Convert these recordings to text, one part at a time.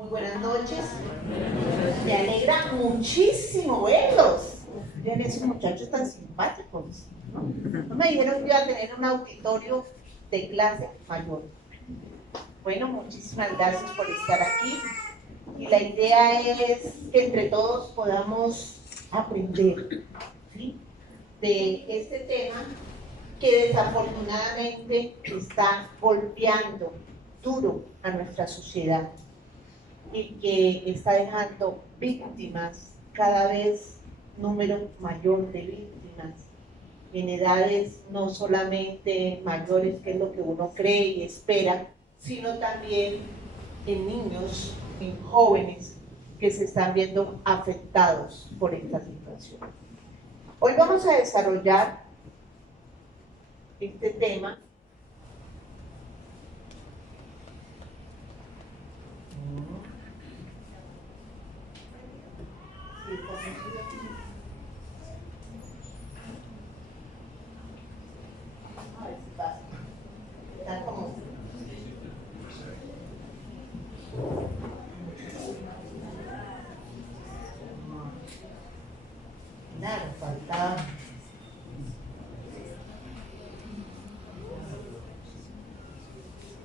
Muy buenas noches. Me alegra muchísimo verlos. Miren esos muchachos tan simpáticos, ¿no? No me dijeron que iba a tener un auditorio de clase mayor. Bueno, muchísimas gracias por estar aquí. Y la idea es que entre todos podamos aprender, ¿sí?, de este tema que desafortunadamente está golpeando duro a nuestra sociedad y que está dejando víctimas, cada vez número mayor de víctimas, en edades no solamente mayores, que es lo que uno cree y espera, sino también en niños, en jóvenes que se están viendo afectados por esta situación. Hoy vamos a desarrollar este tema nada, faltaba.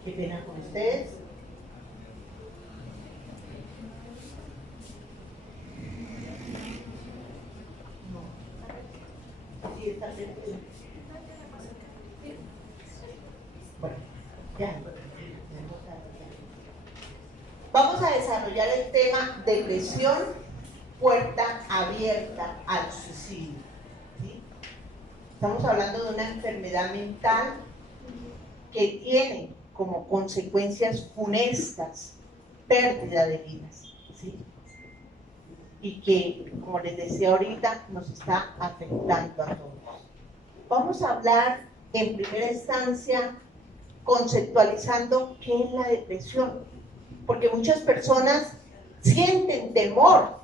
Qué pena con ustedes. No. Sí, está bien. Bueno, ya. Vamos a desarrollar el tema depresión, puerta abierta al suicidio, ¿sí? Estamos hablando de una enfermedad mental que tiene como consecuencias funestas pérdida de vidas, ¿sí?, y que, como les decía ahorita, nos está afectando a todos. Vamos a hablar en primera instancia conceptualizando qué es la depresión, porque muchas personas sienten temor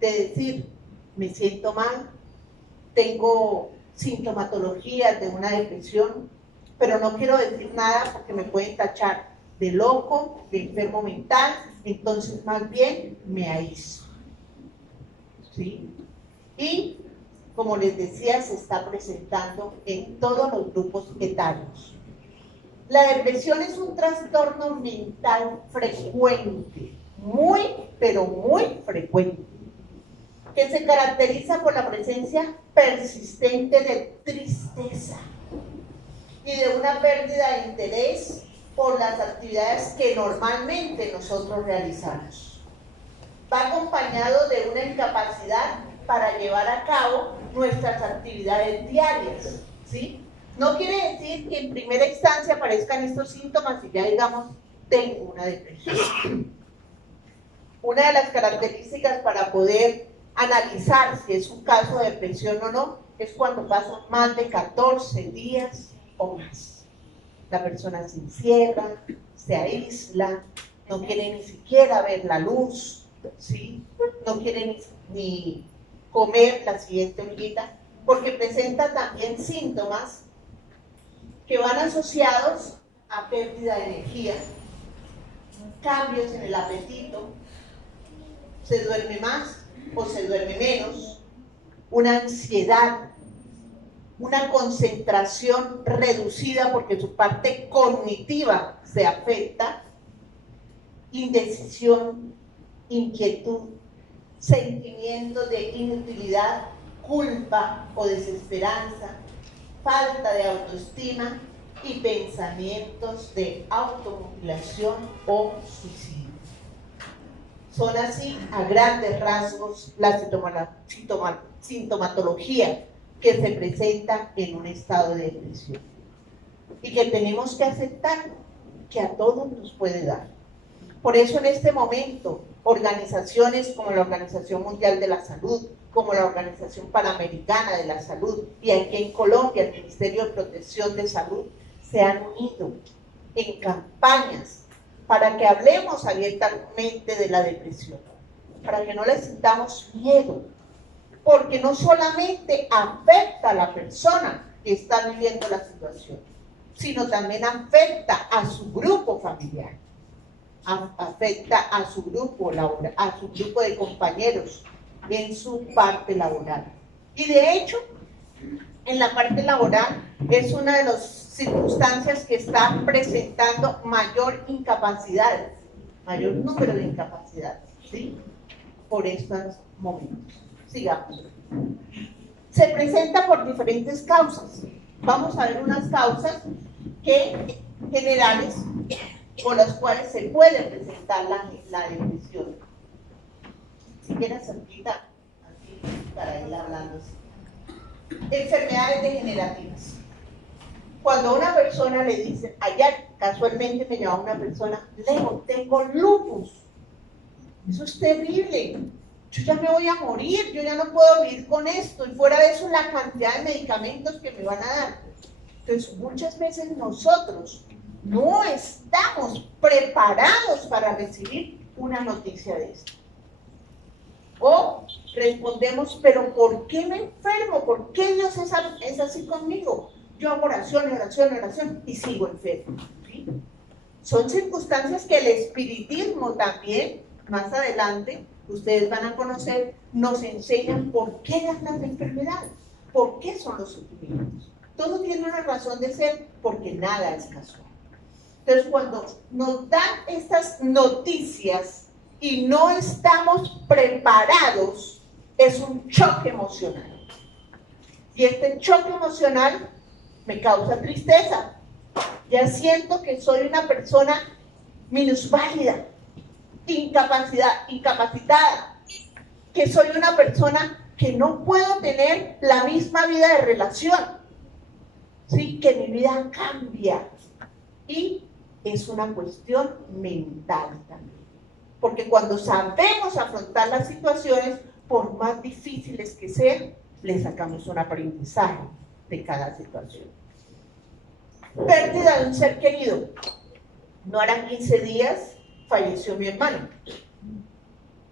de decir, me siento mal, tengo sintomatologías de una depresión, pero no quiero decir nada porque me pueden tachar de loco, de enfermo mental, entonces más bien me aíslo, ¿sí? Y, como les decía, se está presentando en todos los grupos etarios. La depresión es un trastorno mental frecuente, muy, pero muy frecuente, que se caracteriza por la presencia persistente de tristeza y de una pérdida de interés por las actividades que normalmente nosotros realizamos. Va acompañado de una incapacidad para llevar a cabo nuestras actividades diarias, ¿sí? No quiere decir que en primera instancia aparezcan estos síntomas y ya digamos, tengo una depresión. Una de las características para poder analizar si es un caso de depresión o no es cuando pasan más de 14 días o más. La persona se encierra, se aísla, no quiere ni siquiera ver la luz, ¿sí? No quiere ni comer la siguiente horita, porque presenta también síntomas que van asociados a pérdida de energía, cambios en el apetito, se duerme más o se duerme menos, una ansiedad, una concentración reducida porque su parte cognitiva se afecta, indecisión, inquietud, sentimiento de inutilidad, culpa o desesperanza, falta de autoestima y pensamientos de automutilación o suicidio. Son así, a grandes rasgos, la sintomatología que se presenta en un estado de depresión y que tenemos que aceptar que a todos nos puede dar. Por eso en este momento, organizaciones como la Organización Mundial de la Salud, como la Organización Panamericana de la Salud y aquí en Colombia el Ministerio de Protección de Salud se han unido en campañas para que hablemos abiertamente de la depresión, para que no le sintamos miedo, porque no solamente afecta a la persona que está viviendo la situación, sino también afecta a su grupo familiar, afecta a su grupo laboral, a su grupo de compañeros en su parte laboral. Y de hecho, en la parte laboral es una de las circunstancias que está presentando mayor incapacidad, mayor número de incapacidades, ¿sí? Por estos momentos. Sigamos. Se presenta por diferentes causas. Vamos a ver unas causas generales por las cuales se puede presentar la depresión. Si quieres cerquita, aquí, para ir hablando así. Enfermedades degenerativas. Cuando a una persona le dice, ayer casualmente me llamó una persona, Leo, tengo lupus. Eso es terrible. Yo ya me voy a morir, yo ya no puedo vivir con esto. Y fuera de eso, la cantidad de medicamentos que me van a dar. Entonces, muchas veces nosotros no estamos preparados para recibir una noticia de esto. O respondemos, pero ¿por qué me enfermo? ¿Por qué Dios es así conmigo? Yo hago oración, oración, oración y sigo enfermo. ¿Sí? Son circunstancias que el espiritismo también, más adelante, ustedes van a conocer, nos enseñan por qué dan las enfermedades, por qué son los sufrimientos. Todo tiene una razón de ser, porque nada es casual. Entonces, cuando nos dan estas noticias y no estamos preparados, es un choque emocional. Y este choque emocional me causa tristeza. Ya siento que soy una persona minusválida, incapacitada, que soy una persona que no puedo tener la misma vida de relación, ¿sí? Que mi vida cambia. Y es una cuestión mental también. Porque cuando sabemos afrontar las situaciones, por más difíciles que sean, le sacamos un aprendizaje de cada situación. Pérdida de un ser querido. No harán 15 días, falleció mi hermano.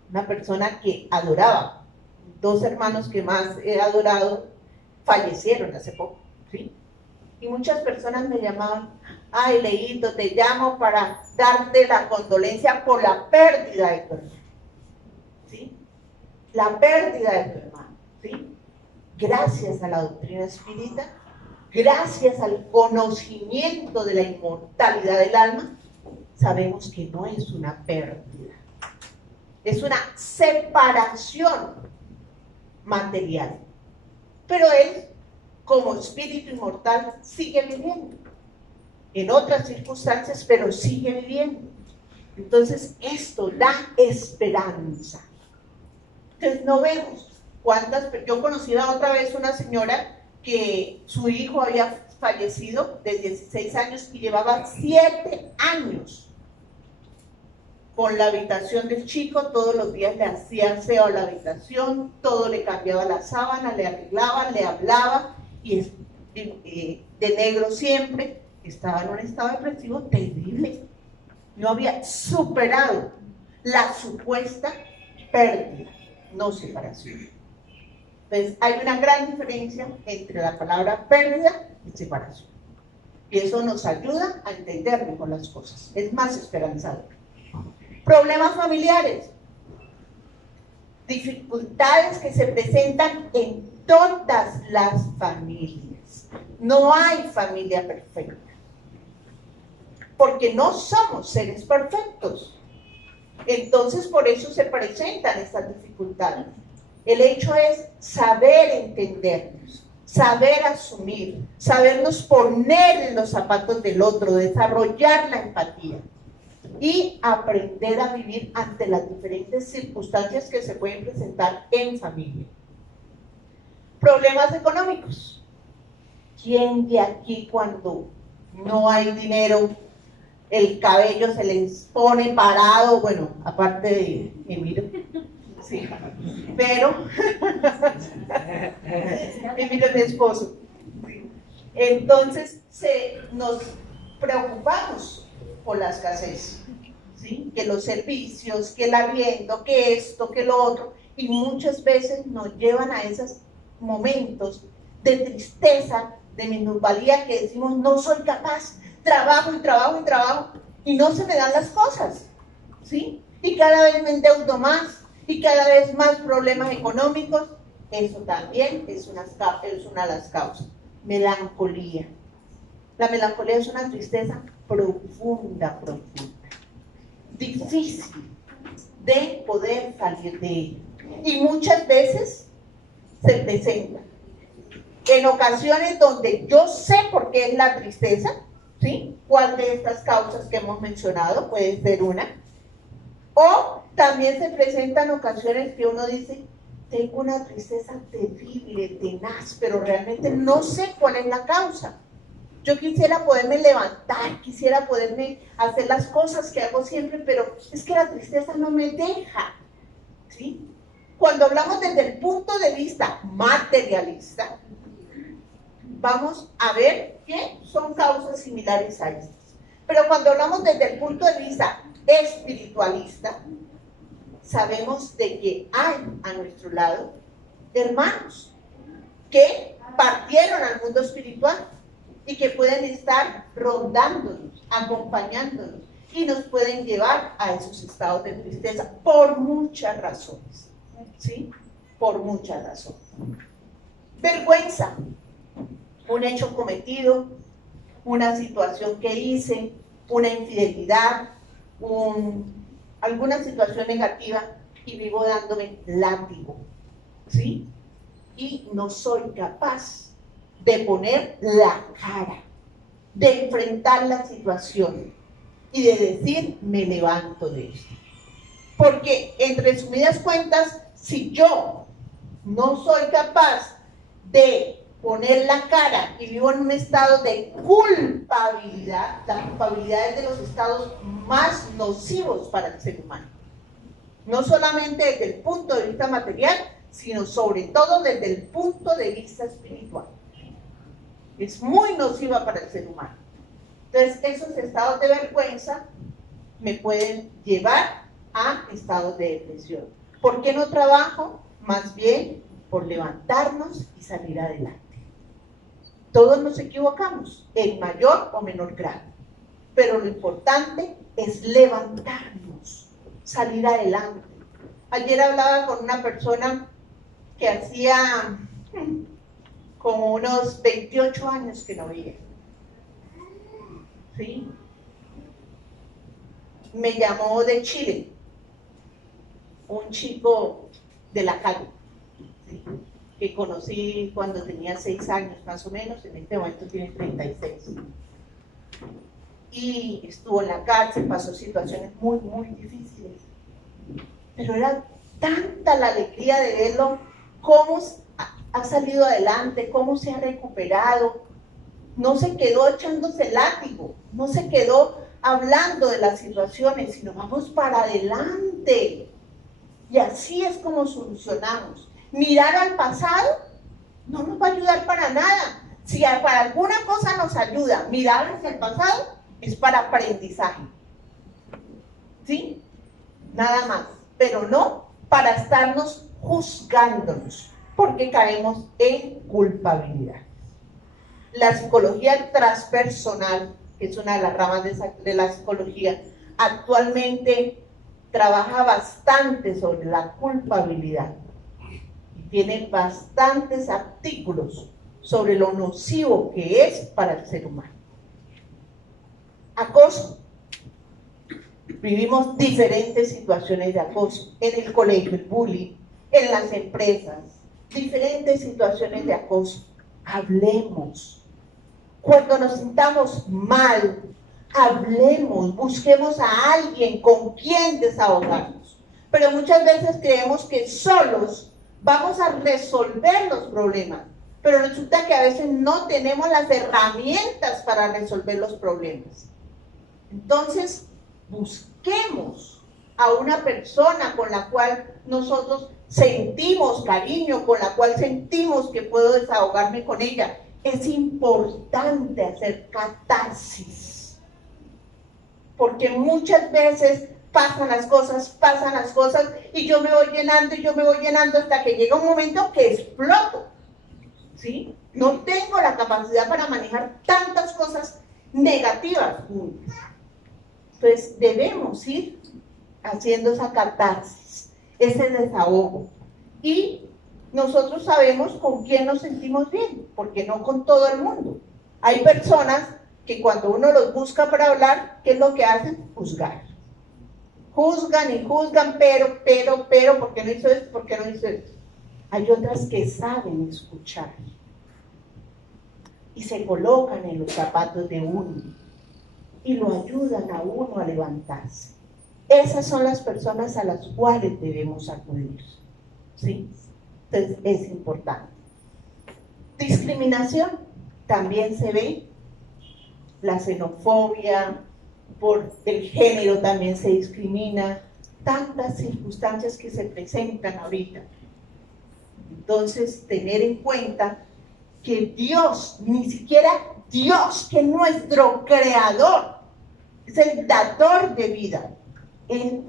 Una persona que adoraba. 2 hermanos que más he adorado fallecieron hace poco, ¿sí? Y muchas personas me llamaban, ay, Leito, te llamo para darte la condolencia por la pérdida de tu hermano, ¿sí? La pérdida de tu hermano, ¿sí? Gracias a la doctrina espírita, gracias al conocimiento de la inmortalidad del alma, sabemos que no es una pérdida, es una separación material. Pero él, como espíritu inmortal, sigue viviendo en otras circunstancias, pero sigue viviendo. Entonces, esto da esperanza. Entonces, no vemos cuántas. Yo conocí otra vez una señora que su hijo había fallecido de 16 años y llevaba 7 años con la habitación del chico. Todos los días le hacía aseo a la habitación, todo le cambiaba la sábana, le arreglaba, le hablaba, y de negro siempre. Estaba en un estado depresivo terrible. No había superado la supuesta pérdida, no separación. Entonces, hay una gran diferencia entre la palabra pérdida y separación. Y eso nos ayuda a entender mejor las cosas. Es más esperanzador. Problemas familiares. Dificultades que se presentan en todas las familias. No hay familia perfecta. Porque no somos seres perfectos. Entonces, por eso se presentan estas dificultades. El hecho es saber entendernos, saber asumir, sabernos poner en los zapatos del otro, desarrollar la empatía y aprender a vivir ante las diferentes circunstancias que se pueden presentar en familia. Problemas económicos. ¿Quién de aquí, cuando no hay dinero, el cabello se les pone parado? Bueno, aparte de Emilio, sí, pero Emilio es mi esposo. Entonces nos preocupamos por la escasez, ¿sí? Que los servicios, que el arriendo, que esto, que lo otro, y muchas veces nos llevan a esos momentos de tristeza, de minusvalía, que decimos, no soy capaz, trabajo y trabajo y trabajo, y no se me dan las cosas. ¿sí? Y cada vez me endeudo más, y cada vez más problemas económicos. Eso también es una de las causas. Melancolía. La melancolía es una tristeza profunda, difícil de poder salir de ella. Y muchas veces se presenta en ocasiones donde yo sé por qué es la tristeza, ¿sí? ¿Cuál de estas causas que hemos mencionado puede ser una? O también se presentan ocasiones que uno dice, tengo una tristeza terrible, tenaz, pero realmente no sé cuál es la causa. Yo quisiera poderme levantar, quisiera poderme hacer las cosas que hago siempre, pero es que la tristeza no me deja, ¿sí? Cuando hablamos desde el punto de vista materialista, vamos a ver que son causas similares a estas. Pero cuando hablamos desde el punto de vista espiritualista, sabemos de que hay a nuestro lado hermanos que partieron al mundo espiritual y que pueden estar rondándonos, acompañándonos y nos pueden llevar a esos estados de tristeza por muchas razones, ¿sí? Por muchas razones. Vergüenza, un hecho cometido, una situación que hice, una infidelidad, alguna situación negativa y vivo dándome látigo, ¿sí? Y no soy capaz de poner la cara, de enfrentar la situación y de decir, me levanto de esto. Porque en resumidas cuentas, si yo no soy capaz de poner la cara y vivo en un estado de culpabilidad, la culpabilidad es de los estados más nocivos para el ser humano. No solamente desde el punto de vista material, sino sobre todo desde el punto de vista espiritual. Es muy nociva para el ser humano. Entonces, esos estados de vergüenza me pueden llevar a estados de depresión. ¿Por qué no trabajo? Más bien por levantarnos y salir adelante. Todos nos equivocamos, en mayor o menor grado. Pero lo importante es levantarnos, salir adelante. Ayer hablaba con una persona que hacía como unos 28 años que no veía. ¿Sí? Me llamó de Chile, un chico de la calle, ¿sí? Que conocí cuando tenía 6 años más o menos, en este momento tiene 36. Y estuvo en la cárcel, pasó situaciones muy, muy difíciles. Pero era tanta la alegría de verlo, cómo ha salido adelante, cómo se ha recuperado. No se quedó echándose látigo, no se quedó hablando de las situaciones, sino vamos para adelante. Y así es como solucionamos. Mirar al pasado no nos va a ayudar para nada. Si para alguna cosa nos ayuda mirar hacia el pasado, es para aprendizaje. ¿Sí? Nada más. Pero no para estarnos juzgándonos, porque caemos en culpabilidad. La psicología transpersonal, que es una de las ramas de la psicología, actualmente trabaja bastante sobre la culpabilidad y tiene bastantes artículos sobre lo nocivo que es para el ser humano. Acoso. Vivimos diferentes situaciones de acoso en el colegio, el bullying, en las empresas, diferentes situaciones de acoso. Hablemos. Cuando nos sintamos mal, hablemos, busquemos a alguien con quien desahogarnos. Pero muchas veces creemos que solos vamos a resolver los problemas, pero resulta que a veces no tenemos las herramientas para resolver los problemas. Entonces, busquemos a una persona con la cual nosotros sentimos cariño, con la cual sentimos que puedo desahogarme con ella. Es importante hacer catarsis, porque muchas veces pasan las cosas y yo me voy llenando hasta que llega un momento que exploto, ¿sí? No tengo la capacidad para manejar tantas cosas negativas juntas. Entonces debemos ir haciendo esa catarsis, ese desahogo. Y nosotros sabemos con quién nos sentimos bien, porque no con todo el mundo. Hay personas que cuando uno los busca para hablar, ¿qué es lo que hacen? Juzgar. Juzgan y juzgan, pero, ¿por qué no hizo esto? ¿Por qué no hizo esto? Hay otras que saben escuchar y se colocan en los zapatos de uno y lo ayudan a uno a levantarse. Esas son las personas a las cuales debemos acudir, ¿sí? Entonces es importante. Discriminación también se ve, la xenofobia, por el género también se discrimina, tantas circunstancias que se presentan ahorita. Entonces, tener en cuenta que Dios, ni siquiera Dios, que es nuestro creador, es el dador de vida, Él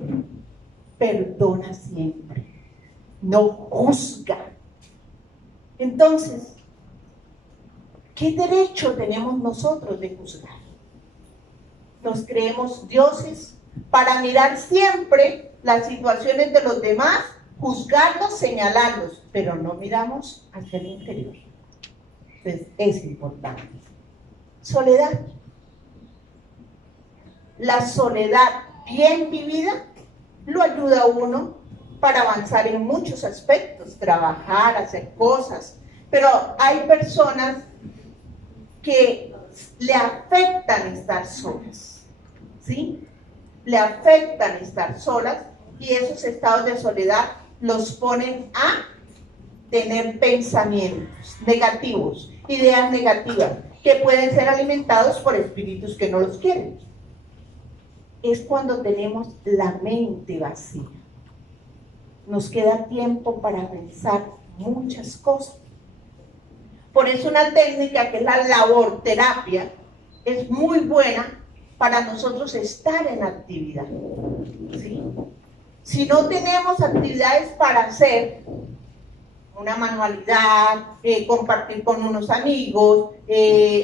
perdona siempre, no juzga. Entonces, ¿qué derecho tenemos nosotros de juzgar? Nos creemos dioses para mirar siempre las situaciones de los demás, juzgarlos, señalarlos, pero no miramos hacia el interior. Entonces, es importante. Soledad. La soledad bien vivida lo ayuda a uno para avanzar en muchos aspectos, trabajar, hacer cosas, pero hay personas que le afectan estar solas, ¿sí? Le afectan estar solas y esos estados de soledad los ponen a tener pensamientos negativos, ideas negativas, que pueden ser alimentados por espíritus que no los quieren. Es cuando tenemos la mente vacía. Nos queda tiempo para pensar muchas cosas. Por eso una técnica que es la labor terapia es muy buena para nosotros estar en actividad, ¿sí? Si no tenemos actividades para hacer, una manualidad, compartir con unos amigos,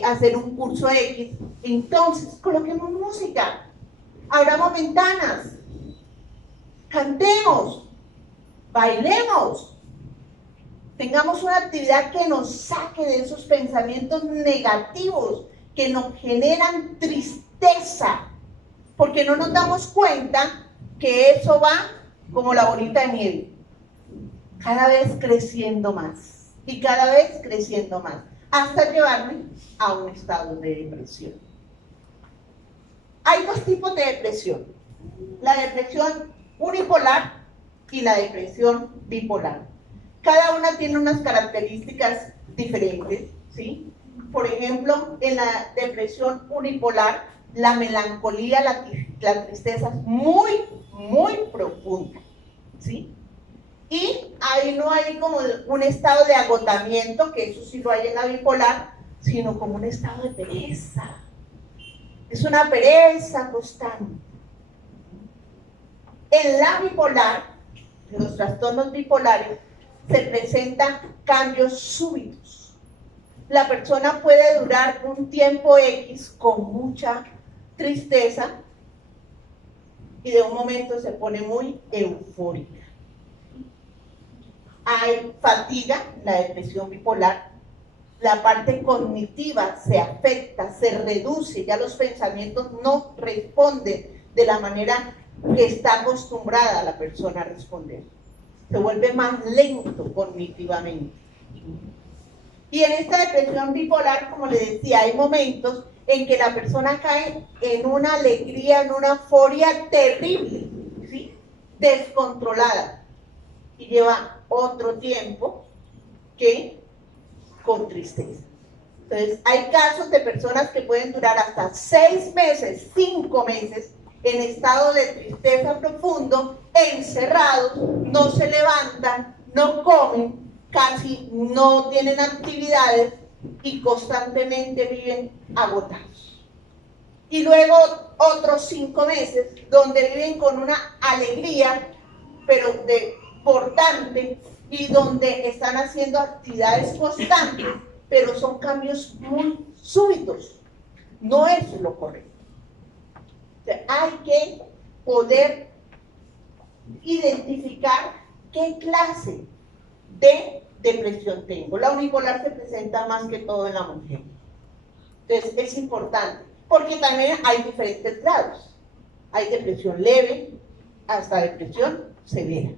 hacer un curso X, entonces coloquemos música, abramos ventanas, cantemos, bailemos, tengamos una actividad que nos saque de esos pensamientos negativos que nos generan tristeza, porque no nos damos cuenta que eso va como la bolita de nieve, cada vez creciendo más y cada vez creciendo más, hasta llevarme a un estado de depresión. Hay dos tipos de depresión, la depresión unipolar y la depresión bipolar. Cada una tiene unas características diferentes, ¿sí? Por ejemplo, en la depresión unipolar, la melancolía, la tristeza es muy, muy profunda, ¿sí? Y ahí no hay como un estado de agotamiento, que eso sí lo hay en la bipolar, sino como un estado de pereza. Es una pereza constante. En la bipolar, en los trastornos bipolares, se presentan cambios súbitos. La persona puede durar un tiempo X con mucha tristeza y de un momento se pone muy eufórica. Hay fatiga, la depresión bipolar, la parte cognitiva se afecta, se reduce, ya los pensamientos no responden de la manera que está acostumbrada la persona a responder. Se vuelve más lento cognitivamente. Y en esta depresión bipolar, como le decía, hay momentos en que la persona cae en una alegría, en una euforia terrible, ¿sí? Descontrolada. Y lleva otro tiempo que con tristeza. Entonces, hay casos de personas que pueden durar hasta 6 meses, 5 meses, en estado de tristeza profundo, encerrados, no se levantan, no comen, casi no tienen actividades y constantemente viven agotados. Y luego otros 5 meses donde viven con una alegría, pero importante, y donde están haciendo actividades constantes, pero son cambios muy súbitos. No es lo correcto. O sea, hay que poder identificar qué clase de depresión tengo. La unipolar se presenta más que todo en la mujer. Entonces es importante, porque también hay diferentes grados. Hay depresión leve hasta depresión severa.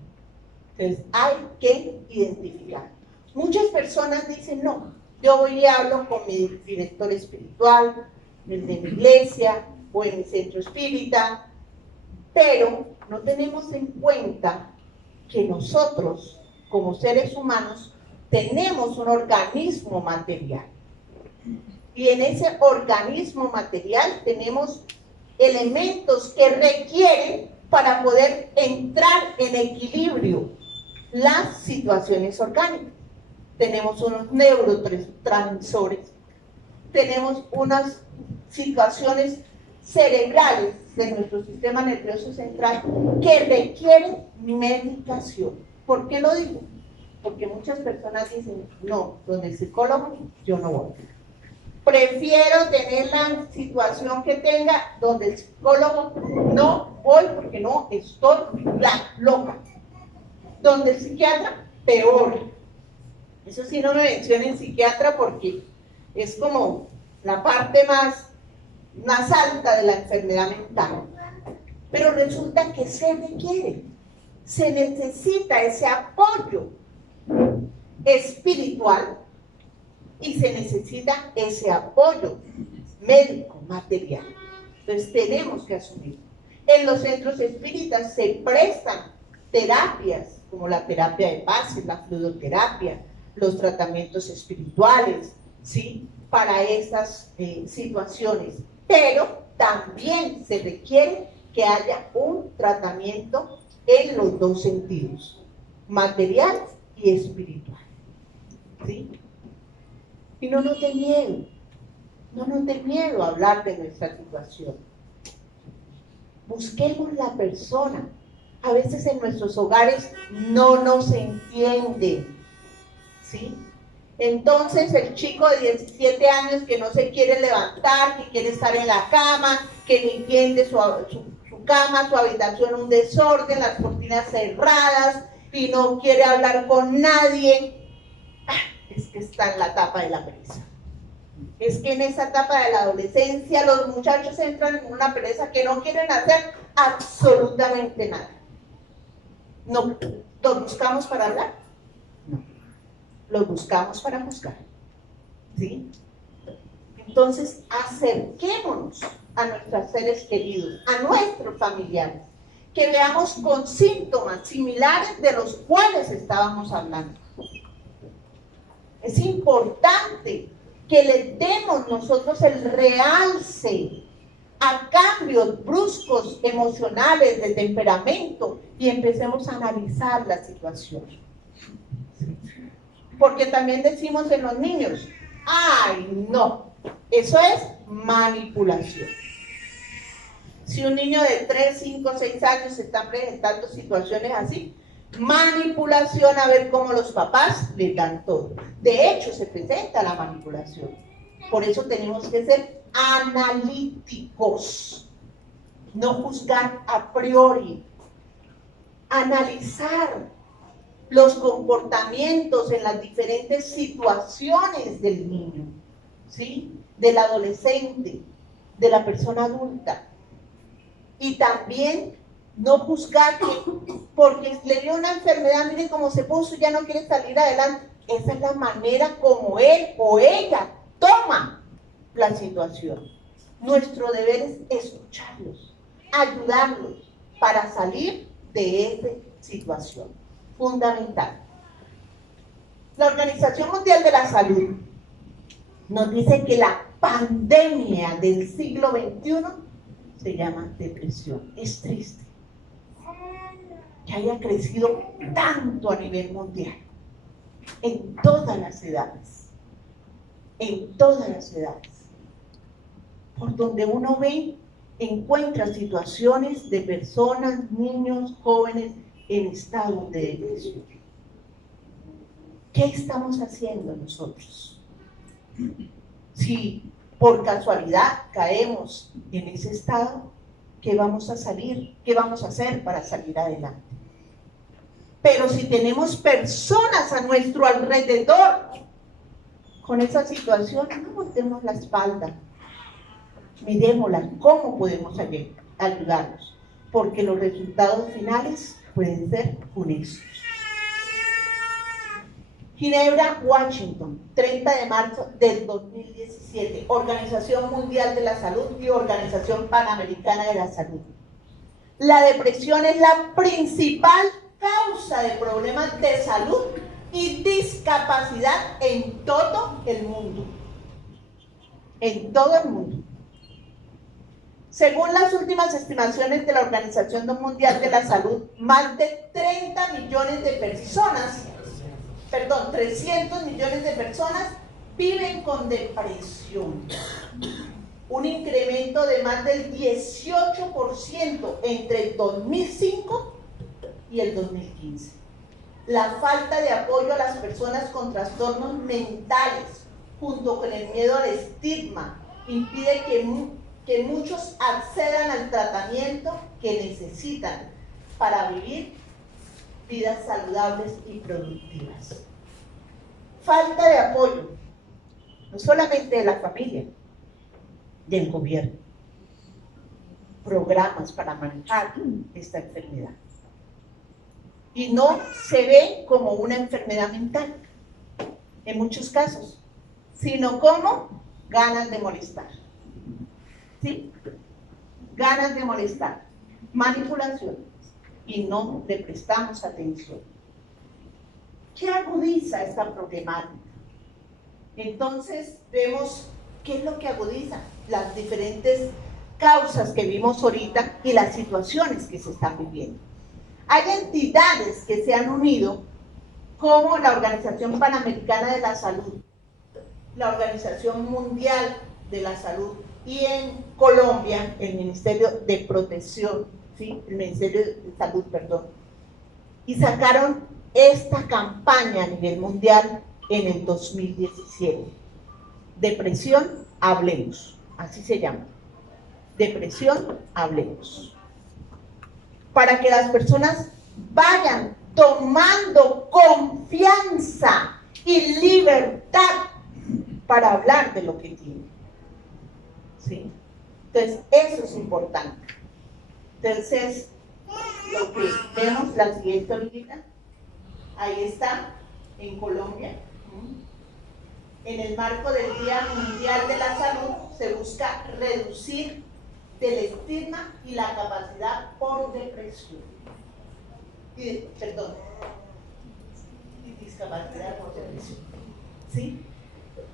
Entonces hay que identificar. Muchas personas dicen, no, yo voy y hablo con mi director espiritual, el de mi iglesia o en mi centro espírita, pero no tenemos en cuenta que nosotros, como seres humanos, tenemos un organismo material. Y en ese organismo material tenemos elementos que requieren para poder entrar en equilibrio las situaciones orgánicas. Tenemos unos neurotransmisores, tenemos unas situaciones cerebrales de nuestro sistema nervioso central que requieren medicación. ¿Por qué lo digo? Porque muchas personas dicen, no, donde el psicólogo yo no voy. Prefiero tener la situación que tenga donde el psicólogo no voy porque no estoy loca. Donde el psiquiatra, peor. Eso sí, no me mencionen psiquiatra porque es como la parte más alta de la enfermedad mental. Pero resulta que se requiere, se necesita ese apoyo espiritual y se necesita ese apoyo médico, material. Entonces tenemos que asumir. En los centros espíritas se prestan terapias, como la terapia de paz, la fluidoterapia, los tratamientos espirituales, ¿sí? Para estas situaciones. Pero también se requiere que haya un tratamiento en los dos sentidos, material y espiritual, ¿sí? Y no nos dé miedo, no nos dé miedo a hablar de nuestra situación. Busquemos la persona. A veces en nuestros hogares no nos entienden, ¿sí? Entonces el chico de 17 años que no se quiere levantar, que quiere estar en la cama, que ni entiende su cama, su habitación, un desorden, las cortinas cerradas y no quiere hablar con nadie, es que está en la etapa de la pereza. Es que en esa etapa de la adolescencia los muchachos entran en una pereza que no quieren hacer absolutamente nada. No, ¿los buscamos para hablar? No. Los buscamos para juzgar. ¿Sí? Entonces, acerquémonos a nuestros seres queridos, a nuestros familiares, que veamos con síntomas similares de los cuales estábamos hablando. Es importante que le demos nosotros el realce a cambios bruscos emocionales de temperamento y empecemos a analizar la situación. Porque también decimos en los niños, ¡ay, no! Eso es manipulación. Si un niño de 3, 5, 6 años se está presentando situaciones así, manipulación, a ver cómo los papás le dan todo. De hecho, se presenta la manipulación. Por eso tenemos que ser analíticos, no juzgar a priori, analizar los comportamientos en las diferentes situaciones del niño, ¿sí? Del adolescente, de la persona adulta. Y también no juzgar que porque le dio una enfermedad, mire cómo se puso, ya no quiere salir adelante. Esa es la manera como él o ella toma la situación. Nuestro deber es escucharlos, ayudarlos para salir de esa situación. Fundamental. La Organización Mundial de la Salud nos dice que la pandemia del siglo XXI se llama depresión. Es triste que haya crecido tanto a nivel mundial, en todas las edades, por donde uno ve, encuentra situaciones de personas, niños, jóvenes en estado de depresión. ¿Qué estamos haciendo nosotros? Si por casualidad caemos en ese estado, ¿qué vamos a hacer para salir adelante? Pero si tenemos personas a nuestro alrededor con esa situación, no voltemos la espalda. Miremosla, cómo podemos ayudarlos, porque los resultados finales pueden ser funestos. Ginebra, Washington, 30 de marzo del 2017, Organización Mundial de la Salud y Organización Panamericana de la Salud. La depresión es la principal causa de problemas de salud y discapacidad en todo el mundo. En todo el mundo. Según las últimas estimaciones de la Organización Mundial de la Salud, más de 300 millones de personas viven con depresión. Un incremento de más del 18% entre el 2005 y el 2015. La falta de apoyo a las personas con trastornos mentales, junto con el miedo al estigma, impide que muchos accedan al tratamiento que necesitan para vivir vidas saludables y productivas. Falta de apoyo, no solamente de la familia, del gobierno. Programas para manejar esta enfermedad. Y no se ve como una enfermedad mental, en muchos casos, sino como ganas de molestar. ¿Sí? Ganas de molestar, manipulación, y no le prestamos atención. ¿Qué agudiza esta problemática? Entonces vemos qué es lo que agudiza las diferentes causas que vimos ahorita y las situaciones que se están viviendo. Hay entidades que se han unido, como la Organización Panamericana de la Salud, la Organización Mundial de la Salud, y en Colombia, el Ministerio de Protección, ¿sí? El Ministerio de Salud, perdón, y sacaron esta campaña a nivel mundial en el 2017. Depresión, hablemos, así se llama. Depresión, hablemos. Para que las personas vayan tomando confianza y libertad para hablar de lo que tienen. ¿Sí? Entonces, eso es importante. Entonces, lo que vemos, la siguiente horita, ahí está, en Colombia. En el marco del Día Mundial de la Salud, se busca reducir del estigma y la capacidad por depresión. Y discapacidad por depresión. ¿Sí?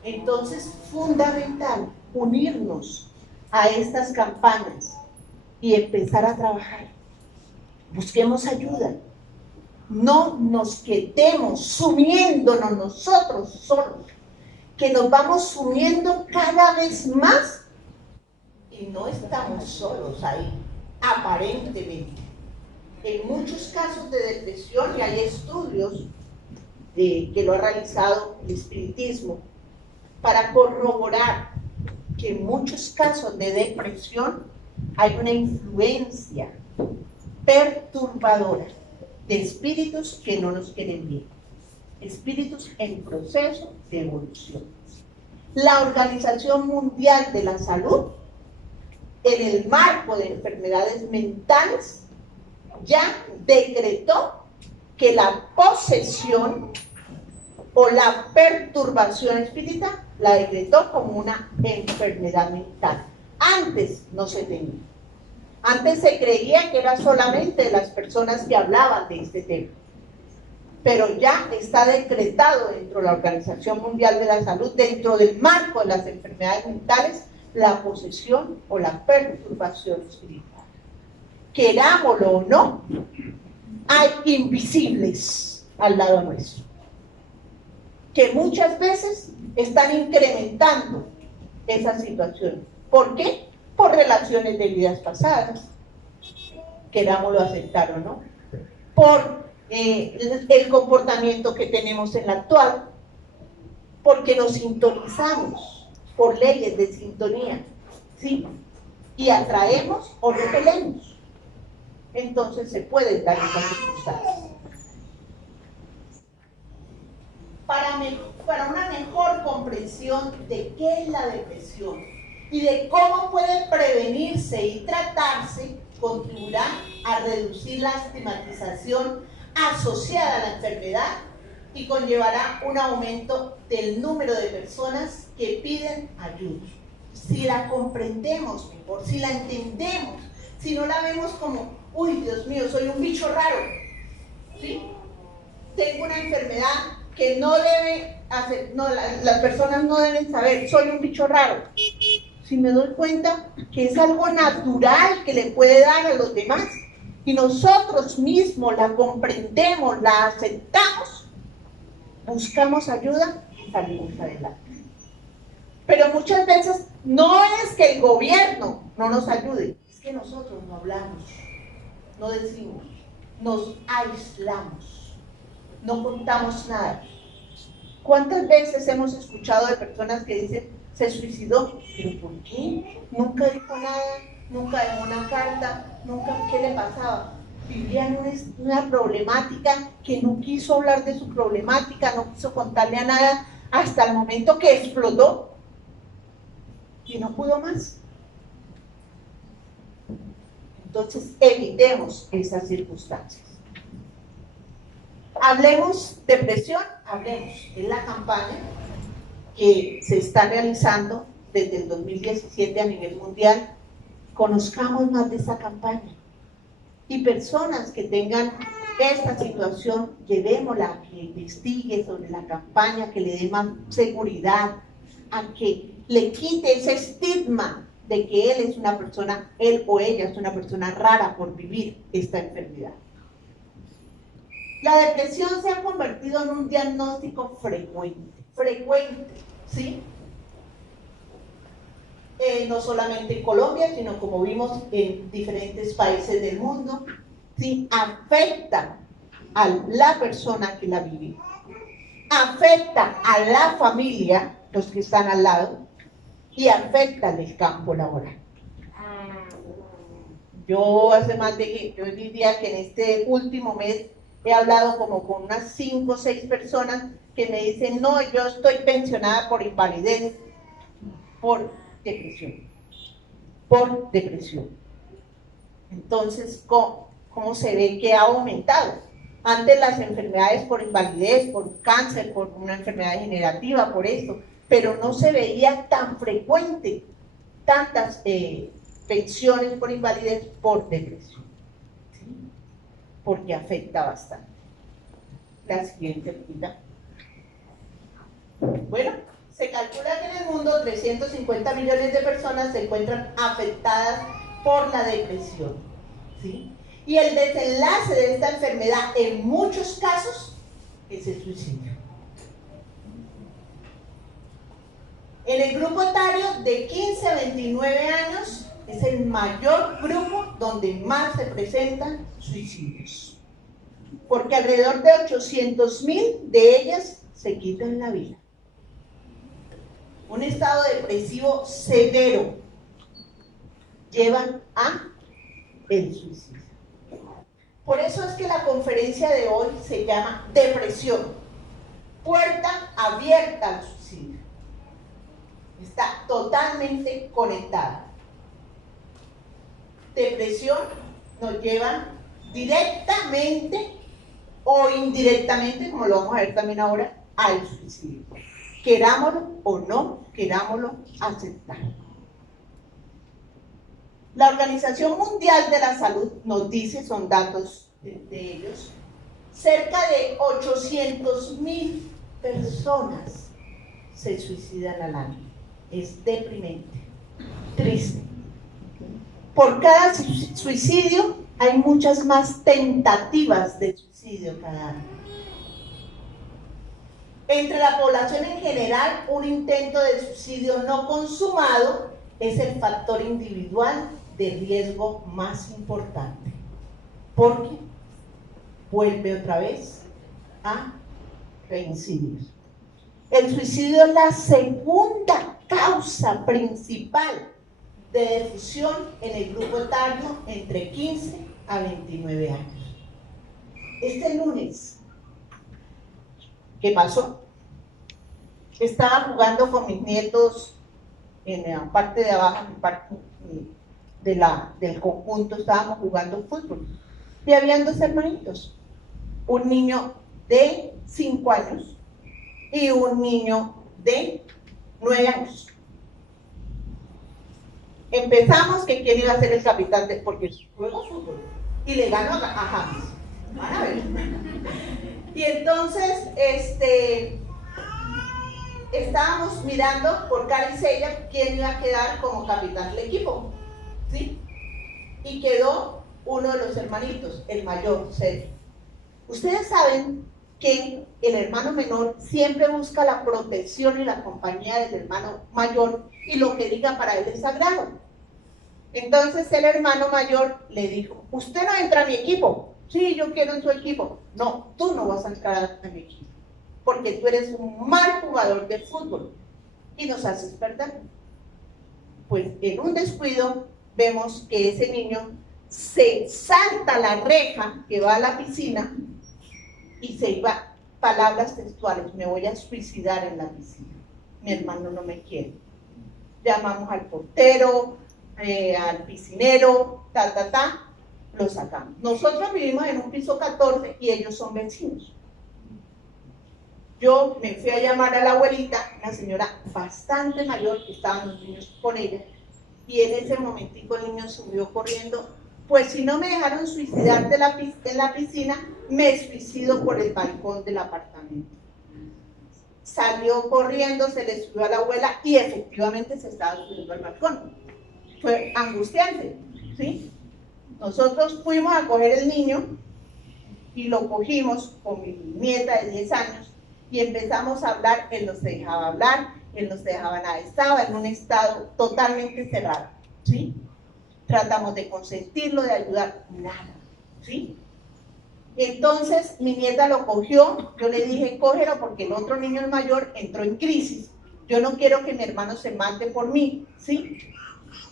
Entonces, fundamental unirnos a estas campañas y empezar a trabajar. Busquemos ayuda. No nos quedemos sumiéndonos nosotros solos, que nos vamos sumiendo cada vez más y no estamos solos ahí, aparentemente. En muchos casos de depresión, y hay estudios que lo ha realizado el espiritismo, para corroborar que en muchos casos de depresión hay una influencia perturbadora de espíritus que no nos quieren bien, espíritus en proceso de evolución. La Organización Mundial de la Salud, en el marco de enfermedades mentales, ya decretó que la posesión o la perturbación espiritual la decretó como una enfermedad mental. Antes no se tenía. Antes se creía que era solamente las personas que hablaban de este tema. Pero ya está decretado dentro de la Organización Mundial de la Salud, dentro del marco de las enfermedades mentales, la posesión o la perturbación espiritual. Querámoslo o no, hay invisibles al lado nuestro, que muchas veces están incrementando esa situación. ¿Por qué? Por relaciones de vidas pasadas, querámoslo aceptar o no, por el comportamiento que tenemos en la actual, porque nos sintonizamos por leyes de sintonía, ¿sí? Y atraemos o repelemos. Entonces se pueden dar esas circunstancias. para una mejor comprensión de qué es la depresión y de cómo puede prevenirse y tratarse, contribuirá a reducir la estigmatización asociada a la enfermedad y conllevará un aumento del número de personas que piden ayuda. Si la comprendemos mejor, si la entendemos, si no la vemos como, uy, Dios mío, soy un bicho raro, ¿sí? Tengo una enfermedad que no debe hacer, no, las personas no deben saber, soy un bicho raro. Si me doy cuenta que es algo natural que le puede dar a los demás y nosotros mismos la comprendemos, la aceptamos, buscamos ayuda y salimos adelante. Pero muchas veces no es que el gobierno no nos ayude, es que nosotros no hablamos, no decimos, nos aislamos, no contamos nada. ¿Cuántas veces hemos escuchado de personas que dicen, se suicidó? ¿Pero por qué? Nunca dijo nada, nunca dejó una carta, nunca, ¿qué le pasaba? Vivía en una problemática que no quiso hablar de su problemática, no quiso contarle a nada hasta el momento que explotó y no pudo más. Entonces evitemos esas circunstancias. Hablemos depresión, hablemos. Es la campaña que se está realizando desde el 2017 a nivel mundial. Conozcamos más de esa campaña. Y personas que tengan esta situación, llevémosla a que investigue sobre la campaña, que le dé más seguridad, a que le quite ese estigma de que él es una persona, él o ella es una persona rara por vivir esta enfermedad. La depresión se ha convertido en un diagnóstico frecuente, ¿sí? No solamente en Colombia, sino como vimos en diferentes países del mundo, ¿sí? Afecta a la persona que la vive, afecta a la familia, los que están al lado, y afecta al campo laboral. Yo diría que en este último mes he hablado como con unas 5 o 6 personas que me dicen, no, yo estoy pensionada por invalidez, por depresión. Entonces, ¿cómo se ve que ha aumentado? Antes las enfermedades por invalidez, por cáncer, por una enfermedad degenerativa, por esto, pero no se veía tan frecuente tantas pensiones por invalidez por depresión, ¿sí? Porque afecta bastante. La siguiente pregunta. Bueno, se calcula que en el mundo 350 millones de personas se encuentran afectadas por la depresión, ¿sí? Y el desenlace de esta enfermedad en muchos casos es el suicidio. En el grupo etario de 15 a 29 años es el mayor grupo donde más se presentan suicidios, porque alrededor de 800,000 de ellas se quitan la vida. Un estado depresivo severo lleva a el suicidio. Por eso es que la conferencia de hoy se llama Depresión, puerta abierta al suicidio. Está totalmente conectada. Depresión nos lleva directamente o indirectamente, como lo vamos a ver también ahora, al suicidio. Querámoslo o no, querámoslo aceptar. La Organización Mundial de la Salud nos dice, son datos de ellos, cerca de 800,000 personas se suicidan al año. Es deprimente, triste. Por cada suicidio hay muchas más tentativas de suicidio cada año. Entre la población en general, un intento de suicidio no consumado es el factor individual de riesgo más importante, porque vuelve otra vez a reincidir. El suicidio es la segunda causa principal de difusión en el grupo etario entre 15 a 29 años. Este lunes, ¿qué pasó? estaba jugando con mis nietos en la parte de abajo, en la parte del conjunto, estábamos jugando fútbol. Y habían dos hermanitos, un niño de 5 años y un niño de 9 años. Empezamos que quién iba a ser el capitán, porque juego fútbol, y le gano a James. Van a ver. Y entonces, estábamos mirando por cara y sella quién iba a quedar como capitán del equipo, ¿sí? Y quedó uno de los hermanitos, el mayor, Sergio. Ustedes saben que el hermano menor siempre busca la protección y la compañía del hermano mayor, y lo que diga para él es sagrado. Entonces el hermano mayor le dijo: usted no entra a mi equipo. Sí, yo quiero en su equipo. No, tú no vas a entrar a mi equipo, porque tú eres un mal jugador de fútbol y nos haces perder. Pues en un descuido vemos que ese niño se salta la reja que va a la piscina y se iba, palabras textuales: me voy a suicidar en la piscina, mi hermano no me quiere. Llamamos al portero, al piscinero, lo sacamos. Nosotros vivimos en un piso 14 y ellos son vecinos. Yo me fui a llamar a la abuelita, una señora bastante mayor, que estaban los niños con ella, y en ese momentico el niño subió corriendo. Pues si no me dejaron suicidar en la piscina, me suicido por el balcón del apartamento. Salió corriendo, se le subió a la abuela y efectivamente se estaba subiendo al balcón. Fue angustiante, ¿sí? Nosotros fuimos a coger el niño y lo cogimos con mi nieta de 10 años y empezamos a hablar. Él nos dejaba hablar, él nos dejaba nada, estaba en un estado totalmente cerrado, ¿sí? Tratamos de consentirlo, de ayudar, nada, ¿sí? Entonces mi nieta lo cogió, yo le dije: cógelo, porque el otro niño, el mayor, entró en crisis. Yo no quiero que mi hermano se mate por mí, ¿sí?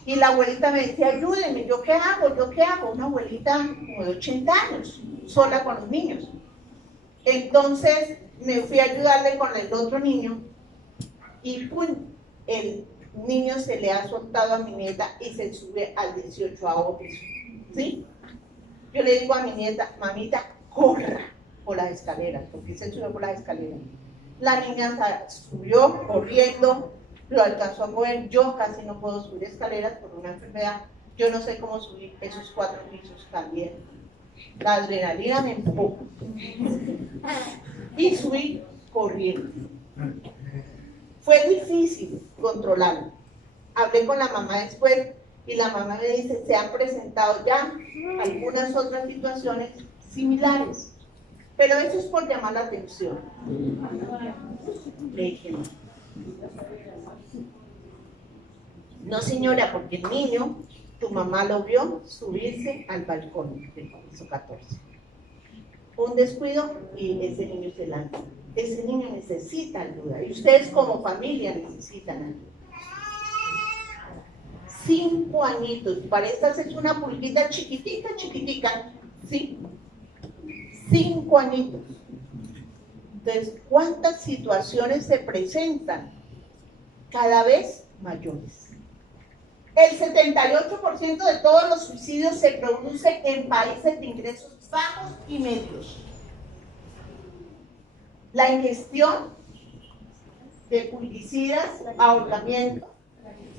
Y la abuelita me decía: ayúdeme, ¿yo qué hago? ¿Yo qué hago? Una abuelita como de 80 años, sola con los niños. Entonces me fui a ayudarle con el otro niño y ¡pum! El niño se le ha soltado a mi nieta y se sube al 18º piso, ¿sí? Yo le digo a mi nieta: mamita, corra por las escaleras, porque se subió por las escaleras. La niña subió corriendo, lo alcanzó a mover. Yo casi no puedo subir escaleras por una enfermedad. Yo no sé cómo subir esos 4 pisos también. La adrenalina me empujó y subí corriendo. Fue difícil controlarlo. Hablé con la mamá después y la mamá me dice: se han presentado ya algunas otras situaciones similares, pero eso es por llamar la atención. Le dije: no señora, porque el niño, tu mamá lo vio subirse al balcón del piso 14. Un descuido y ese niño se lanza. Ese niño necesita ayuda y ustedes como familia necesitan ayuda. 5 añitos, para estas es una pulguita chiquitica, chiquitica, ¿sí? 5 añitos. Entonces, ¿cuántas situaciones se presentan? Cada vez mayores. El 78% de todos los suicidios se produce en países de ingresos bajos y medios. La ingestión de pulguicidas, ahorcamiento,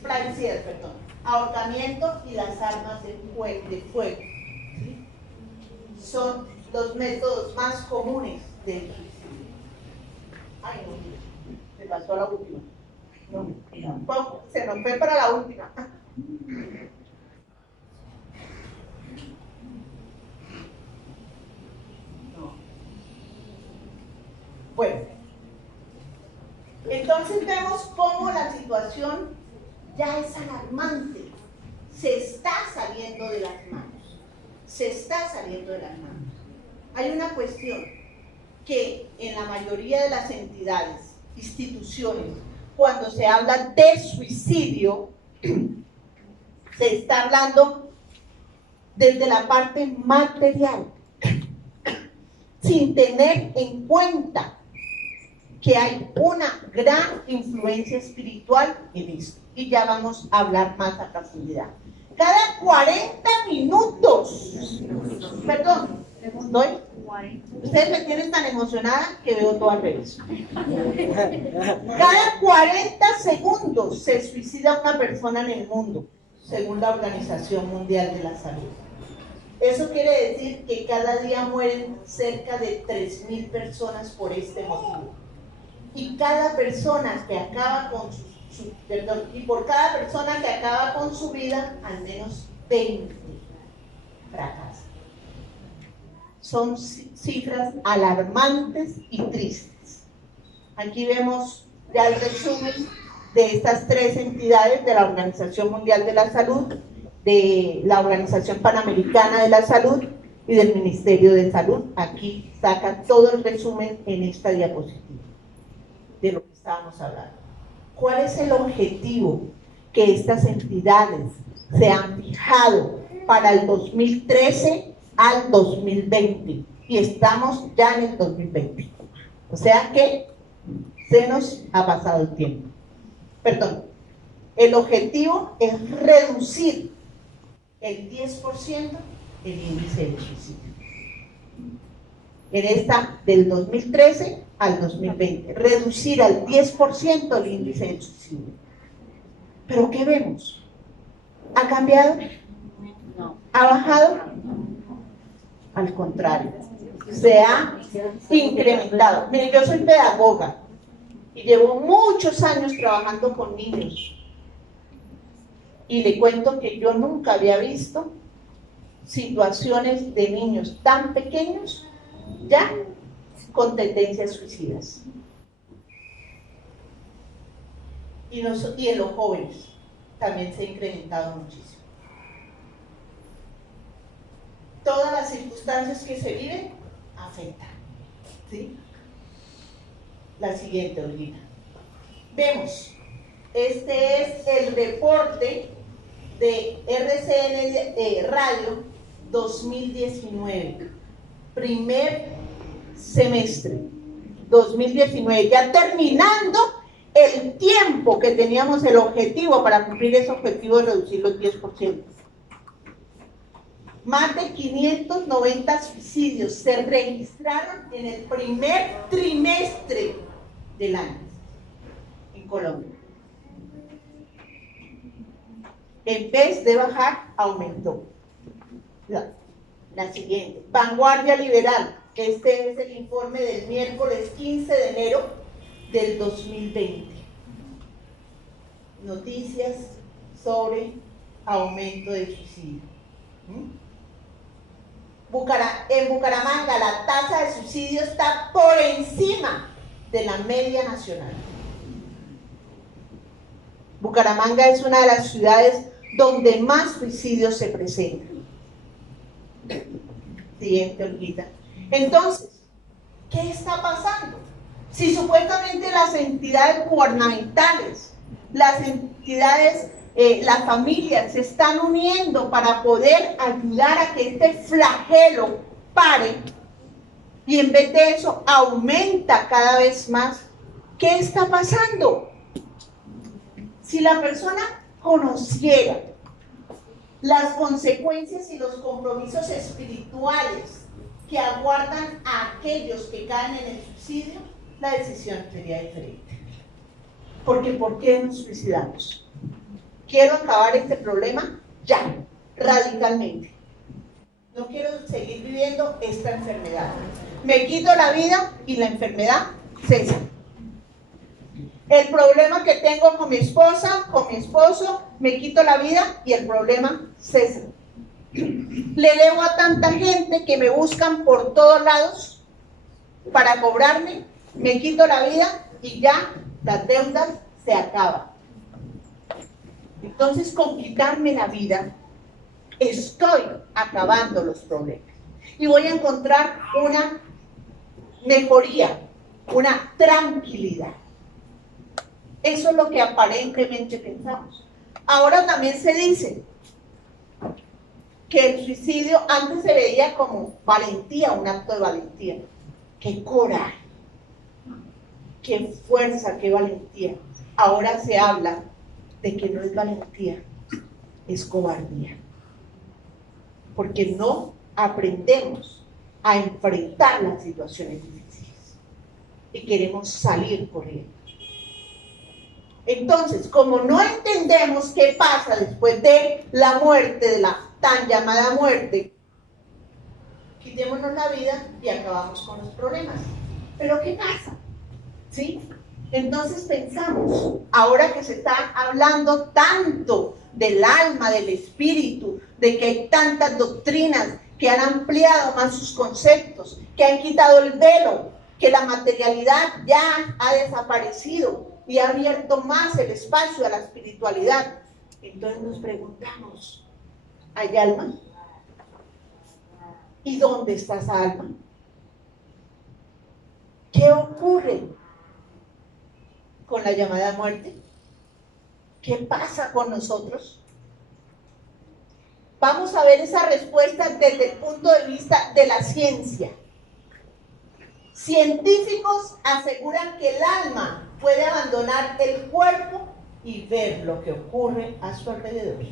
plaguicidas, perdón, ahorcamiento y las armas de fuego, ¿sí? Son los métodos más comunes del suicidio. Ay, no, se pasó a la última. No, se nos fue para la última. No. Bueno, entonces vemos cómo la situación ya es alarmante. Se está saliendo de las manos. Se está saliendo de las manos. Hay una cuestión que en la mayoría de las entidades, instituciones, cuando se habla de suicidio, se está hablando desde la parte material, sin tener en cuenta que hay una gran influencia espiritual en esto. Y ya vamos a hablar más a profundidad. Cada 40 minutos, perdón, ¿doy? Ustedes me tienen tan emocionada que veo todo al revés. Cada 40 segundos se suicida una persona en el mundo, según la Organización Mundial de la Salud. Eso quiere decir que cada día mueren cerca de 3.000 personas por este motivo. Y cada persona que acaba con por cada persona que acaba con su vida, al menos 20 fracasan. Son cifras alarmantes y tristes. Aquí vemos ya el resumen de estas tres entidades de la Organización Mundial de la Salud, de la Organización Panamericana de la Salud y del Ministerio de Salud. Aquí saca todo el resumen en esta diapositiva de lo que estábamos hablando. ¿Cuál es el objetivo que estas entidades se han fijado para el 2013 al 2020? Y estamos ya en el 2020. O sea que se nos ha pasado el tiempo. Perdón. El objetivo es reducir el 10% el índice de suicidio. En esta del 2013 al 2020, reducir al 10% el índice de suicidio. ¿Pero qué vemos? ¿Ha cambiado? No. ¿Ha bajado? Al contrario, se ha incrementado. Mire, yo soy pedagoga y llevo muchos años trabajando con niños. Y le cuento que yo nunca había visto situaciones de niños tan pequeños ya con tendencias suicidas. Y en los jóvenes también se ha incrementado muchísimo. Todas las circunstancias que se viven afectan, ¿sí? La siguiente, Olguita. Vemos, este es el reporte de RCN Radio 2019, primer semestre 2019, ya terminando el tiempo que teníamos el objetivo para cumplir ese objetivo de reducir los 10%. Más de 590 suicidios se registraron en el primer trimestre del año en Colombia. En vez de bajar, aumentó. La siguiente, Vanguardia Liberal. Este es el informe del miércoles 15 de enero del 2020. Noticias sobre aumento de suicidio. En Bucaramanga la tasa de suicidio está por encima de la media nacional. Bucaramanga es una de las ciudades donde más suicidios se presentan. Siguiente, Olguita. Entonces, ¿qué está pasando? Si supuestamente las entidades gubernamentales, las entidades, las familias se están uniendo para poder ayudar a que este flagelo pare, y en vez de eso aumenta cada vez más, ¿qué está pasando? Si la persona conociera las consecuencias y los compromisos espirituales que aguardan a aquellos que caen en el suicidio, la decisión sería diferente. Porque ¿por qué nos suicidamos? Quiero acabar este problema ya, radicalmente. No quiero seguir viviendo esta enfermedad. Me quito la vida y la enfermedad cesa. El problema que tengo con mi esposa, con mi esposo, me quito la vida y el problema cesa. Le debo a tanta gente que me buscan por todos lados para cobrarme, me quito la vida y ya las deudas se acaban. Entonces, con quitarme la vida, estoy acabando los problemas. Y voy a encontrar una mejoría, una tranquilidad. Eso es lo que aparentemente pensamos. Ahora también se dice que el suicidio antes se veía como valentía, un acto de valentía. ¡Qué coraje! qué fuerza, qué valentía. Ahora se habla de que no es valentía, es cobardía. Porque no aprendemos a enfrentar las situaciones difíciles y queremos salir corriendo. Entonces, como no entendemos qué pasa después de la muerte, de la tan llamada muerte, quitémonos la vida y acabamos con los problemas. Pero ¿qué pasa? ¿Sí? Entonces pensamos, ahora que se está hablando tanto del alma, del espíritu, de que hay tantas doctrinas que han ampliado más sus conceptos, que han quitado el velo, que la materialidad ya ha desaparecido y ha abierto más el espacio a la espiritualidad. Entonces nos preguntamos, ¿hay alma? ¿Y dónde está esa alma? ¿Qué ocurre con la llamada muerte? ¿Qué pasa con nosotros? Vamos a ver esa respuesta desde el punto de vista de la ciencia. Científicos aseguran que el alma puede abandonar el cuerpo y ver lo que ocurre a su alrededor.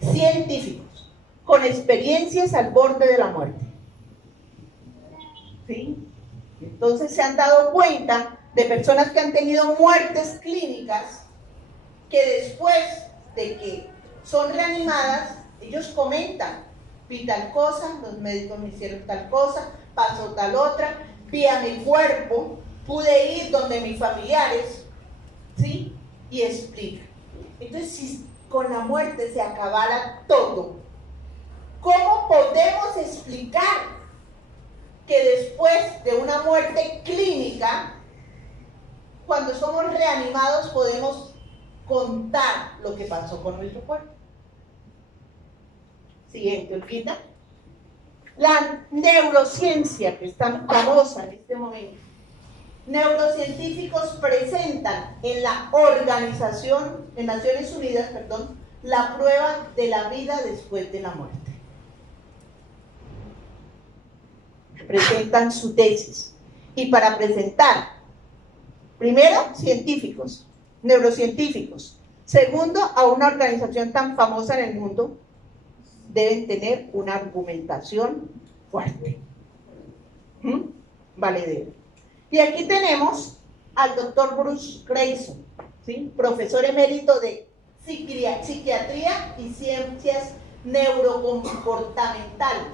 Científicos con experiencias al borde de la muerte. ¿Sí? Entonces se han dado cuenta de personas que han tenido muertes clínicas que después de que son reanimadas, ellos comentan, vi tal cosa, los médicos me hicieron tal cosa, pasó tal otra, vi a mi cuerpo, pude ir donde mis familiares, ¿sí? Y explican. Entonces, si con la muerte se acabara todo, ¿cómo podemos explicar que después de una muerte clínica, cuando somos reanimados, podemos contar lo que pasó con nuestro cuerpo? Siguiente, Olguita. La neurociencia, que es tan famosa en este momento. Neurocientíficos presentan en la organización, en Naciones Unidas, la prueba de la vida después de la muerte. Presentan su tesis. Y para presentar, primero, científicos, neurocientíficos. Segundo, a una organización tan famosa en el mundo, deben tener una argumentación fuerte. Valedero. Y aquí tenemos al doctor Bruce Greyson, ¿sí? Profesor emérito de psiquiatría y ciencias neurocomportamentales.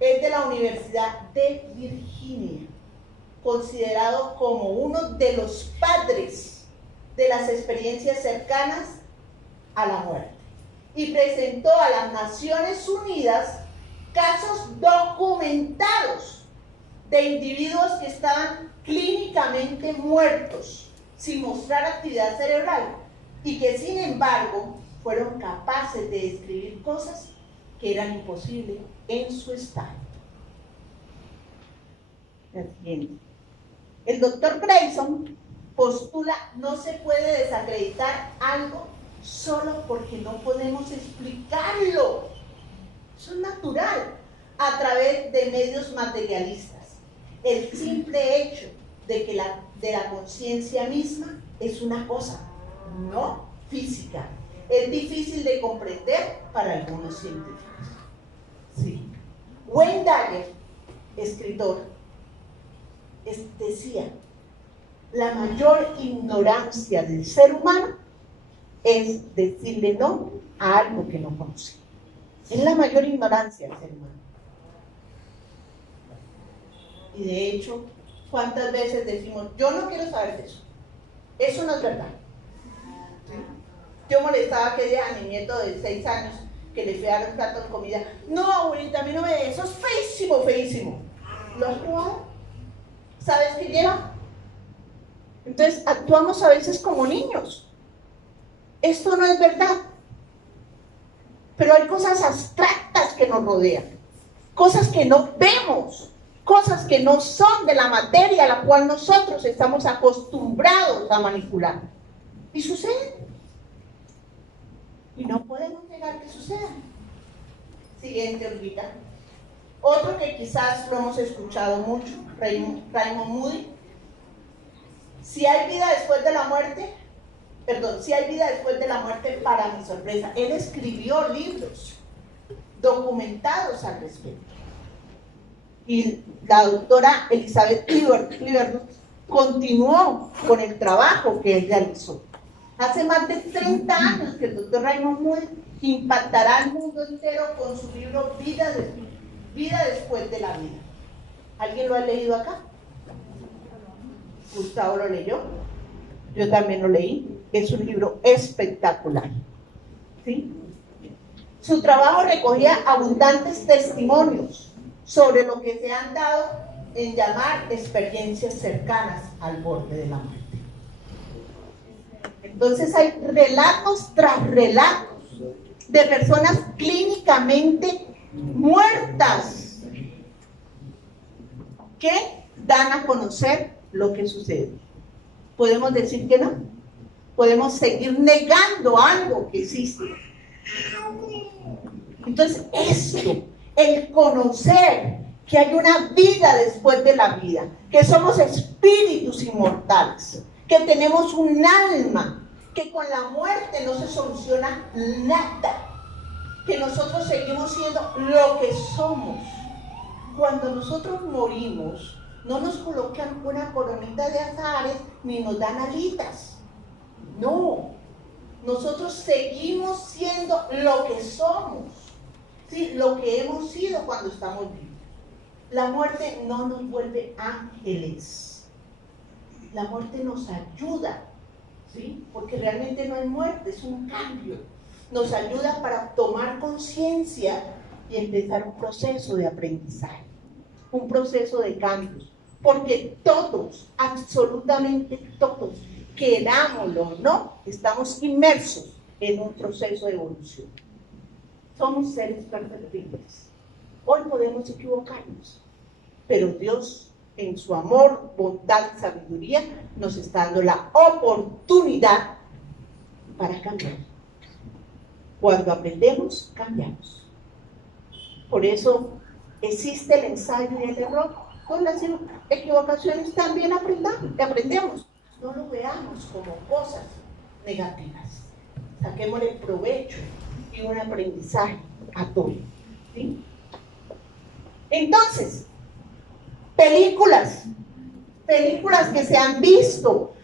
Es de la Universidad de Virginia, considerado como uno de los padres de las experiencias cercanas a la muerte. Y presentó a las Naciones Unidas casos documentados de individuos que estaban clínicamente muertos, sin mostrar actividad cerebral, y que sin embargo fueron capaces de describir cosas que eran imposibles en su estado. El doctor Greyson postula no se puede desacreditar algo solo porque no podemos explicarlo. Eso es natural a través de medios materialistas. El simple hecho de que la conciencia misma es una cosa no física. Es difícil de comprender para algunos científicos. Sí. Wayne Dyer, escritor, decía, la mayor ignorancia del ser humano es decirle no a algo que no conoce. Es la mayor ignorancia del ser humano. Y de hecho, ¿cuántas veces decimos, yo no quiero saber de eso? Eso no es verdad. ¿Sí? Yo molestaba aquel día a mi nieto de 6 años que le fui a dar un plato de comida. No, abuelita, a mí no me... Eso es feísimo, feísimo. ¿Lo has probado? ¿Sabes qué lleva? Entonces, actuamos a veces como niños. Esto no es verdad. Pero hay cosas abstractas que nos rodean. Cosas que no vemos. Cosas que no son de la materia a la cual nosotros estamos acostumbrados a manipular. Y sucede. Y no podemos negar que suceda. Siguiente, Olguita. Otro que quizás lo hemos escuchado mucho, Raymond Moody, Si hay vida después de la muerte, si hay vida después de la muerte, para mi sorpresa, él escribió libros documentados al respecto. Y la doctora Elizabeth Kliber continuó con el trabajo que él realizó. Hace más de 30 años que el doctor Raymond Moody impactará al mundo entero con su libro Vida después de la vida. ¿Alguien lo ha leído acá? Gustavo lo leyó, yo también lo leí. Es un libro espectacular, ¿sí? Su trabajo recogía abundantes testimonios sobre lo que se han dado en llamar experiencias cercanas al borde de la muerte. Entonces hay relatos tras relatos de personas clínicamente muertas que dan a conocer lo que sucede. ¿Podemos decir que no? ¿Podemos seguir negando algo que existe? Entonces esto, el conocer que hay una vida después de la vida, que somos espíritus inmortales, que tenemos un alma, que con la muerte no se soluciona nada, que nosotros seguimos siendo lo que somos. Cuando nosotros morimos, no nos colocan una coronita de azares ni nos dan alitas. No, nosotros seguimos siendo lo que somos, ¿sí? Lo que hemos sido cuando estamos vivos. La muerte no nos vuelve ángeles. La muerte nos ayuda, ¿sí? Porque realmente no hay muerte, es un cambio. Nos ayuda para tomar conciencia y empezar un proceso de aprendizaje, un proceso de cambios. Porque todos, absolutamente todos, querámoslo o no, estamos inmersos en un proceso de evolución. Somos seres perfectibles. Hoy podemos equivocarnos, pero Dios, en su amor, bondad y sabiduría, nos está dando la oportunidad para cambiar. Cuando aprendemos, cambiamos. Por eso existe el ensayo y el error. Con las equivocaciones también aprendemos. No lo veamos como cosas negativas. Saquémosle provecho y un aprendizaje a todo, ¿sí? Entonces, películas que se han visto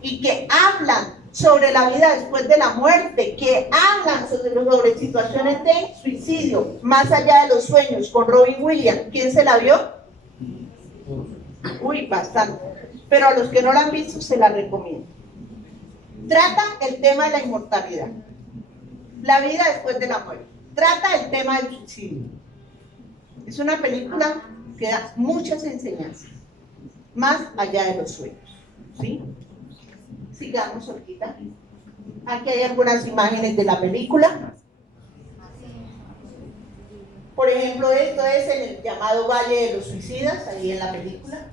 y que hablan sobre la vida después de la muerte, que hablan sobre situaciones de suicidio, Más allá de los sueños, con Robin Williams. ¿Quién se la vio? Uy, bastante. Pero a los que no la han visto, se la recomiendo. Trata el tema de la inmortalidad, la vida después de la muerte. Trata el tema del suicidio. Es una película que da muchas enseñanzas, más allá de los sueños, ¿sí? Sigamos, Olguita. Aquí hay algunas imágenes de la película. Por ejemplo, esto es en el llamado Valle de los Suicidas, ahí en la película.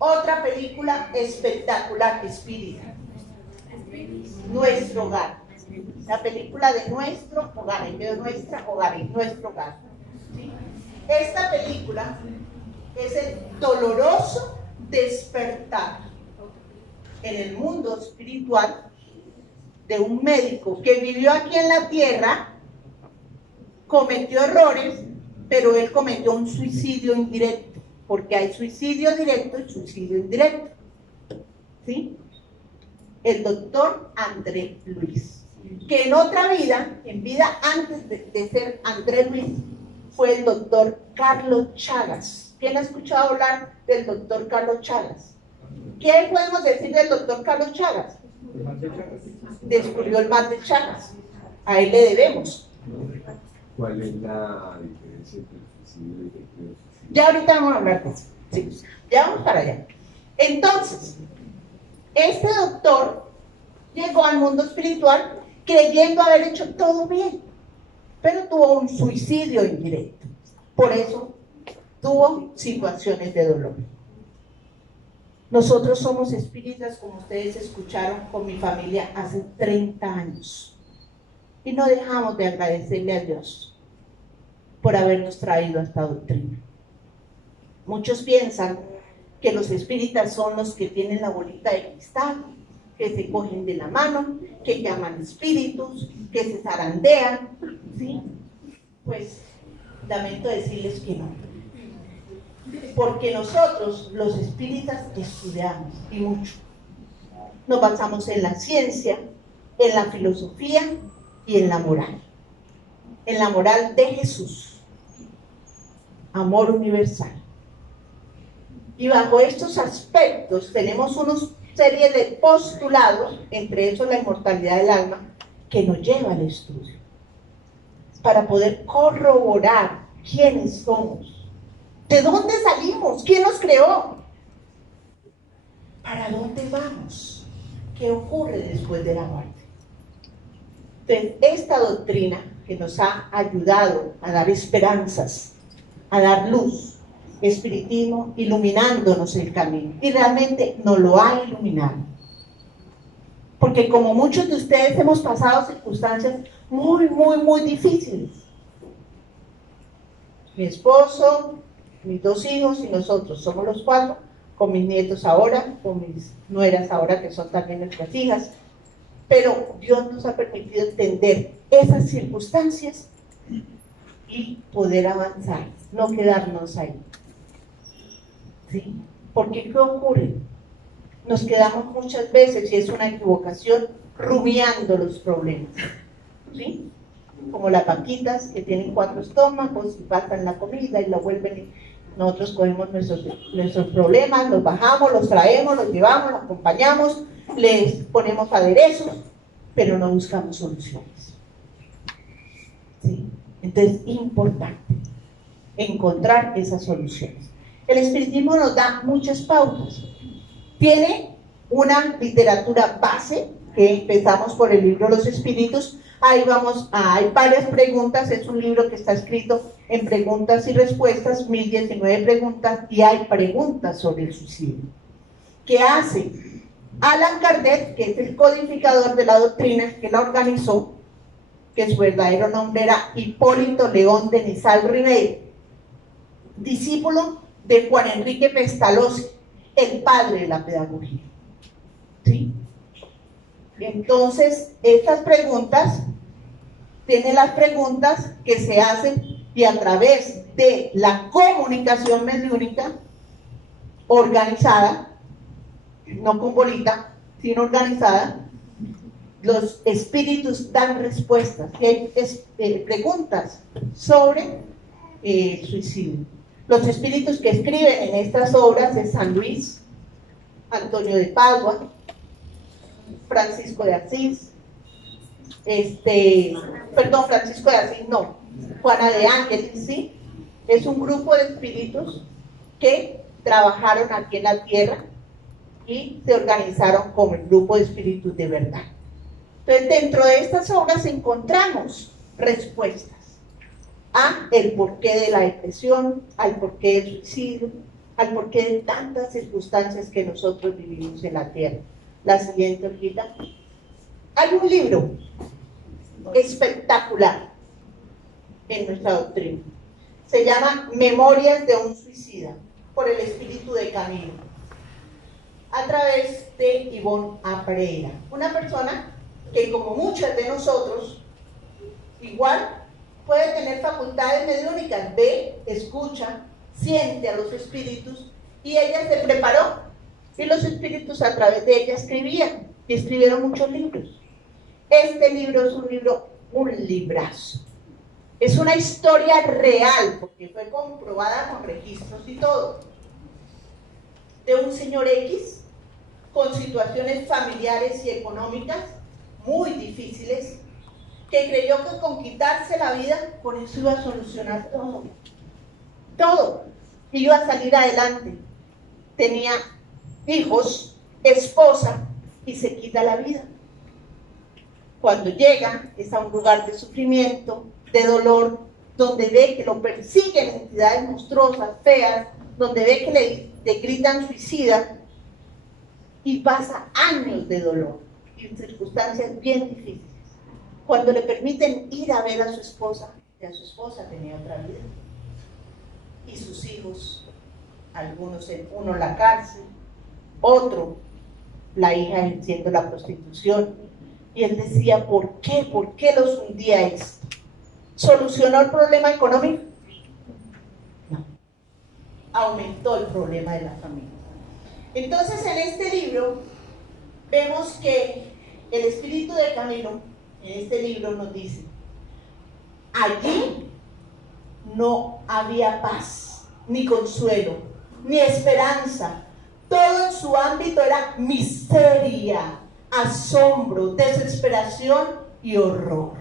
Otra película espectacular, Espírita. Nuestro Hogar. La película de Nuestro Hogar, de Nuestra Hogar, Nuestro Hogar. ¿Sí? Esta película es el doloroso despertar en el mundo espiritual de un médico que vivió aquí en la tierra, cometió errores, pero él cometió un suicidio indirecto, porque hay suicidio directo y suicidio indirecto, ¿sí? El doctor André Luis, que en otra vida, en vida antes de ser André Luis, fue el doctor Carlos Chagas. ¿Quién ha escuchado hablar del doctor Carlos Chagas? ¿Qué podemos decir del doctor Carlos Chagas? Descubrió el mal de Chagas. A él le debemos. ¿Cuál es la diferencia entre el suicidio y el suicidio? Ya ahorita vamos a hablar de eso. Sí, ya vamos para allá. Entonces, este doctor llegó al mundo espiritual creyendo haber hecho todo bien, pero tuvo un suicidio indirecto. Por eso tuvo situaciones de dolor. Nosotros somos espíritas, como ustedes escucharon con mi familia hace 30 años. Y no dejamos de agradecerle a Dios por habernos traído a esta doctrina. Muchos piensan que los espíritas son los que tienen la bolita de cristal, que se cogen de la mano, que llaman espíritus, que se zarandean, ¿sí? Pues lamento decirles que no. Porque nosotros, los espíritas, estudiamos, y mucho. Nos basamos en la ciencia, en la filosofía y en la moral. En la moral de Jesús. Amor universal. Y bajo estos aspectos tenemos una serie de postulados, entre esos la inmortalidad del alma, que nos lleva al estudio, para poder corroborar quiénes somos, de dónde salimos, quién nos creó, para dónde vamos, qué ocurre después de la muerte. Entonces, esta doctrina que nos ha ayudado a dar esperanzas, a dar luz, espiritismo, iluminándonos el camino, y realmente nos lo ha iluminado, porque como muchos de ustedes hemos pasado circunstancias muy difíciles. Mi esposo, mis 2 hijos y nosotros somos los 4, con mis nietos ahora, con mis nueras ahora, que son también nuestras hijas, pero Dios nos ha permitido entender esas circunstancias y poder avanzar, no quedarnos ahí. ¿Sí? Porque ¿qué ocurre? Nos quedamos muchas veces, y es una equivocación, rumiando los problemas, ¿sí? Como las vaquitas que tienen 4 estómagos y pasan la comida y la vuelven. Nosotros cogemos nuestros problemas, los bajamos, los traemos, los llevamos, los acompañamos, les ponemos aderezos, pero no buscamos soluciones. ¿Sí? Entonces, importante encontrar esas soluciones. El espiritismo nos da muchas pautas. Tiene una literatura base, que empezamos por el libro Los Espíritus. Ahí hay varias preguntas, es un libro que está escrito en preguntas y respuestas, 1019 preguntas, y hay preguntas sobre el suicidio. ¿Qué hace? Allan Kardec, que es el codificador de la doctrina, que la organizó, que su verdadero nombre era Hipólito León de Nizal Ribeiro, discípulo de Juan Enrique Pestalozzi, el padre de la pedagogía. ¿Sí? Entonces, estas preguntas, tienen las preguntas que se hacen y a través de la comunicación mediúnica organizada, no con bolita, sino organizada, los espíritus dan respuestas. Y hay preguntas sobre el suicidio. Los espíritus que escriben en estas obras es San Luis, Antonio de Padua, Francisco de Asís, Francisco de Asís no, Juana de Ángeles, ¿sí? Es un grupo de espíritus que trabajaron aquí en la tierra y se organizaron como el grupo de espíritus de verdad. Entonces, dentro de estas obras encontramos respuestas a el porqué de la depresión, al porqué del suicidio, al porqué de tantas circunstancias que nosotros vivimos en la tierra. La siguiente hojita. Hay un libro espectacular en nuestra doctrina. Se llama Memorias de un suicida, por el espíritu de Camilo, a través de Ivonne A. Pereira, una persona que, como muchas de nosotros, igual puede tener facultades mediúnicas, ve, escucha, siente a los espíritus, y ella se preparó, y los espíritus a través de ella escribían, y escribieron muchos libros. Este libro es un librazo. Es una historia real, porque fue comprobada con registros y todo, de un señor X con situaciones familiares y económicas muy difíciles, que creyó que con quitarse la vida, con eso iba a solucionar todo, iba a salir adelante. Tenía hijos, esposa, y se quita la vida. Cuando llega, es a un lugar de sufrimiento, de dolor, donde ve que lo persiguen entidades monstruosas, feas, donde ve que le gritan suicida, y pasa años de dolor, y en circunstancias bien difíciles. Cuando le permiten ir a ver a su esposa, Ya su esposa tenía otra vida. Y sus hijos, algunos, uno en la cárcel, otro, la hija ejerciendo la prostitución. Y él decía, ¿por qué? ¿Por qué los hundía esto? ¿Solucionó el problema económico? No. Aumentó el problema de la familia. Entonces, en este libro, vemos que el espíritu de Camilo, en este libro nos dice, allí no había paz, ni consuelo, ni esperanza. Todo en su ámbito era miseria, asombro, desesperación y horror.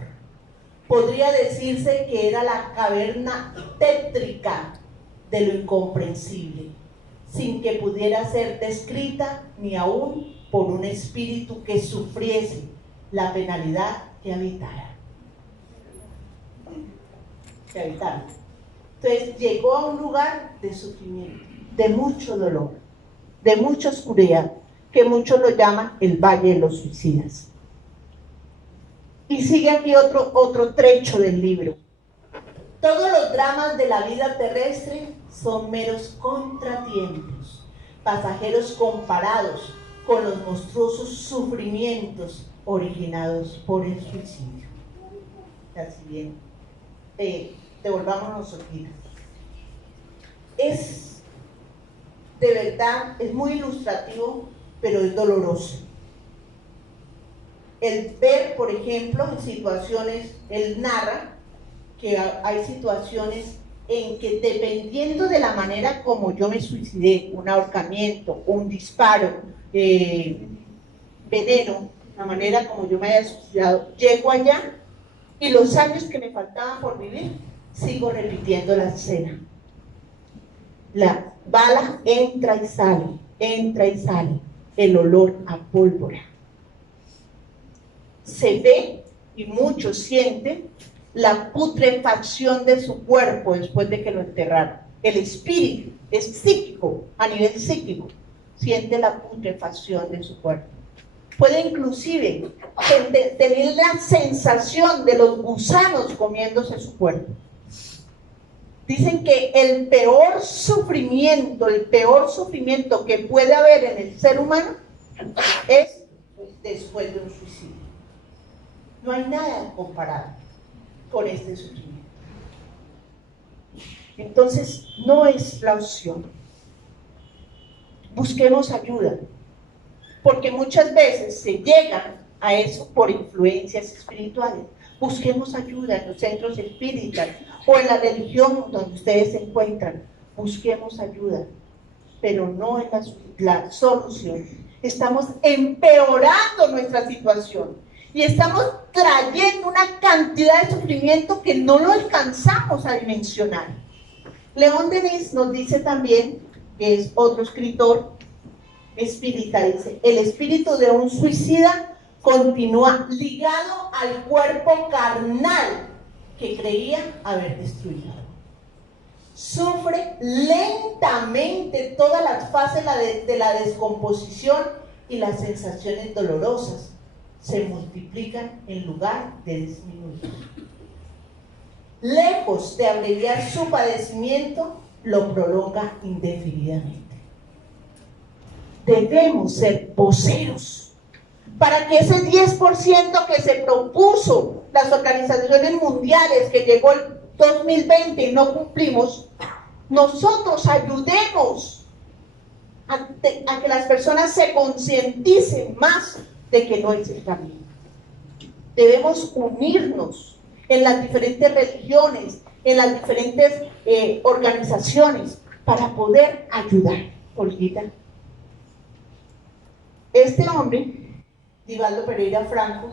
Podría decirse que era la caverna tétrica de lo incomprensible, sin que pudiera ser descrita ni aún por un espíritu que sufriese la penalidad que habitara. Entonces llegó a un lugar de sufrimiento, de mucho dolor, de mucha oscuridad, que muchos lo llaman el Valle de los Suicidas. Y sigue aquí otro trecho del libro. Todos los dramas de la vida terrestre son meros contratiempos, pasajeros comparados con los monstruosos sufrimientos originados por el suicidio. Así bien, devolvámonos aquí. Es, de verdad, es muy ilustrativo, pero es doloroso. El ver, por ejemplo, en situaciones, él narra que hay situaciones en que dependiendo de la manera como yo me suicidé, un ahorcamiento, un disparo, veneno, la manera como yo me haya suicidado, llego allá y los años que me faltaban por vivir, sigo repitiendo la escena. La bala entra y sale, el olor a pólvora. Se ve y muchos sienten la putrefacción de su cuerpo después de que lo enterraron. El espíritu es psíquico, a nivel psíquico, siente la putrefacción de su cuerpo. Puede inclusive tener la sensación de los gusanos comiéndose su cuerpo. Dicen que el peor sufrimiento que puede haber en el ser humano es después de un suicidio. No hay nada comparado con este sufrimiento. Entonces, no es la opción. Busquemos ayuda, porque muchas veces se llega a eso por influencias espirituales. Busquemos ayuda en los centros espíritas o en la religión donde ustedes se encuentran. Busquemos ayuda, pero no es la solución. Estamos empeorando nuestra situación y estamos trayendo una cantidad de sufrimiento que no lo alcanzamos a dimensionar. León Denis nos dice también, que es otro escritor espírita, dice, el espíritu de un suicida continúa ligado al cuerpo carnal que creía haber destruido. Sufre lentamente todas las fases de la descomposición y las sensaciones dolorosas se multiplican en lugar de disminuir. Lejos de abreviar su padecimiento, lo prolonga indefinidamente. Debemos ser voceros para que ese 10% que se propuso las organizaciones mundiales, que llegó el 2020 y no cumplimos, nosotros ayudemos a que las personas se concienticen más de que no es el camino. Debemos unirnos en las diferentes religiones, en las diferentes organizaciones para poder ayudar. Olguita. Este hombre, Divaldo Pereira Franco,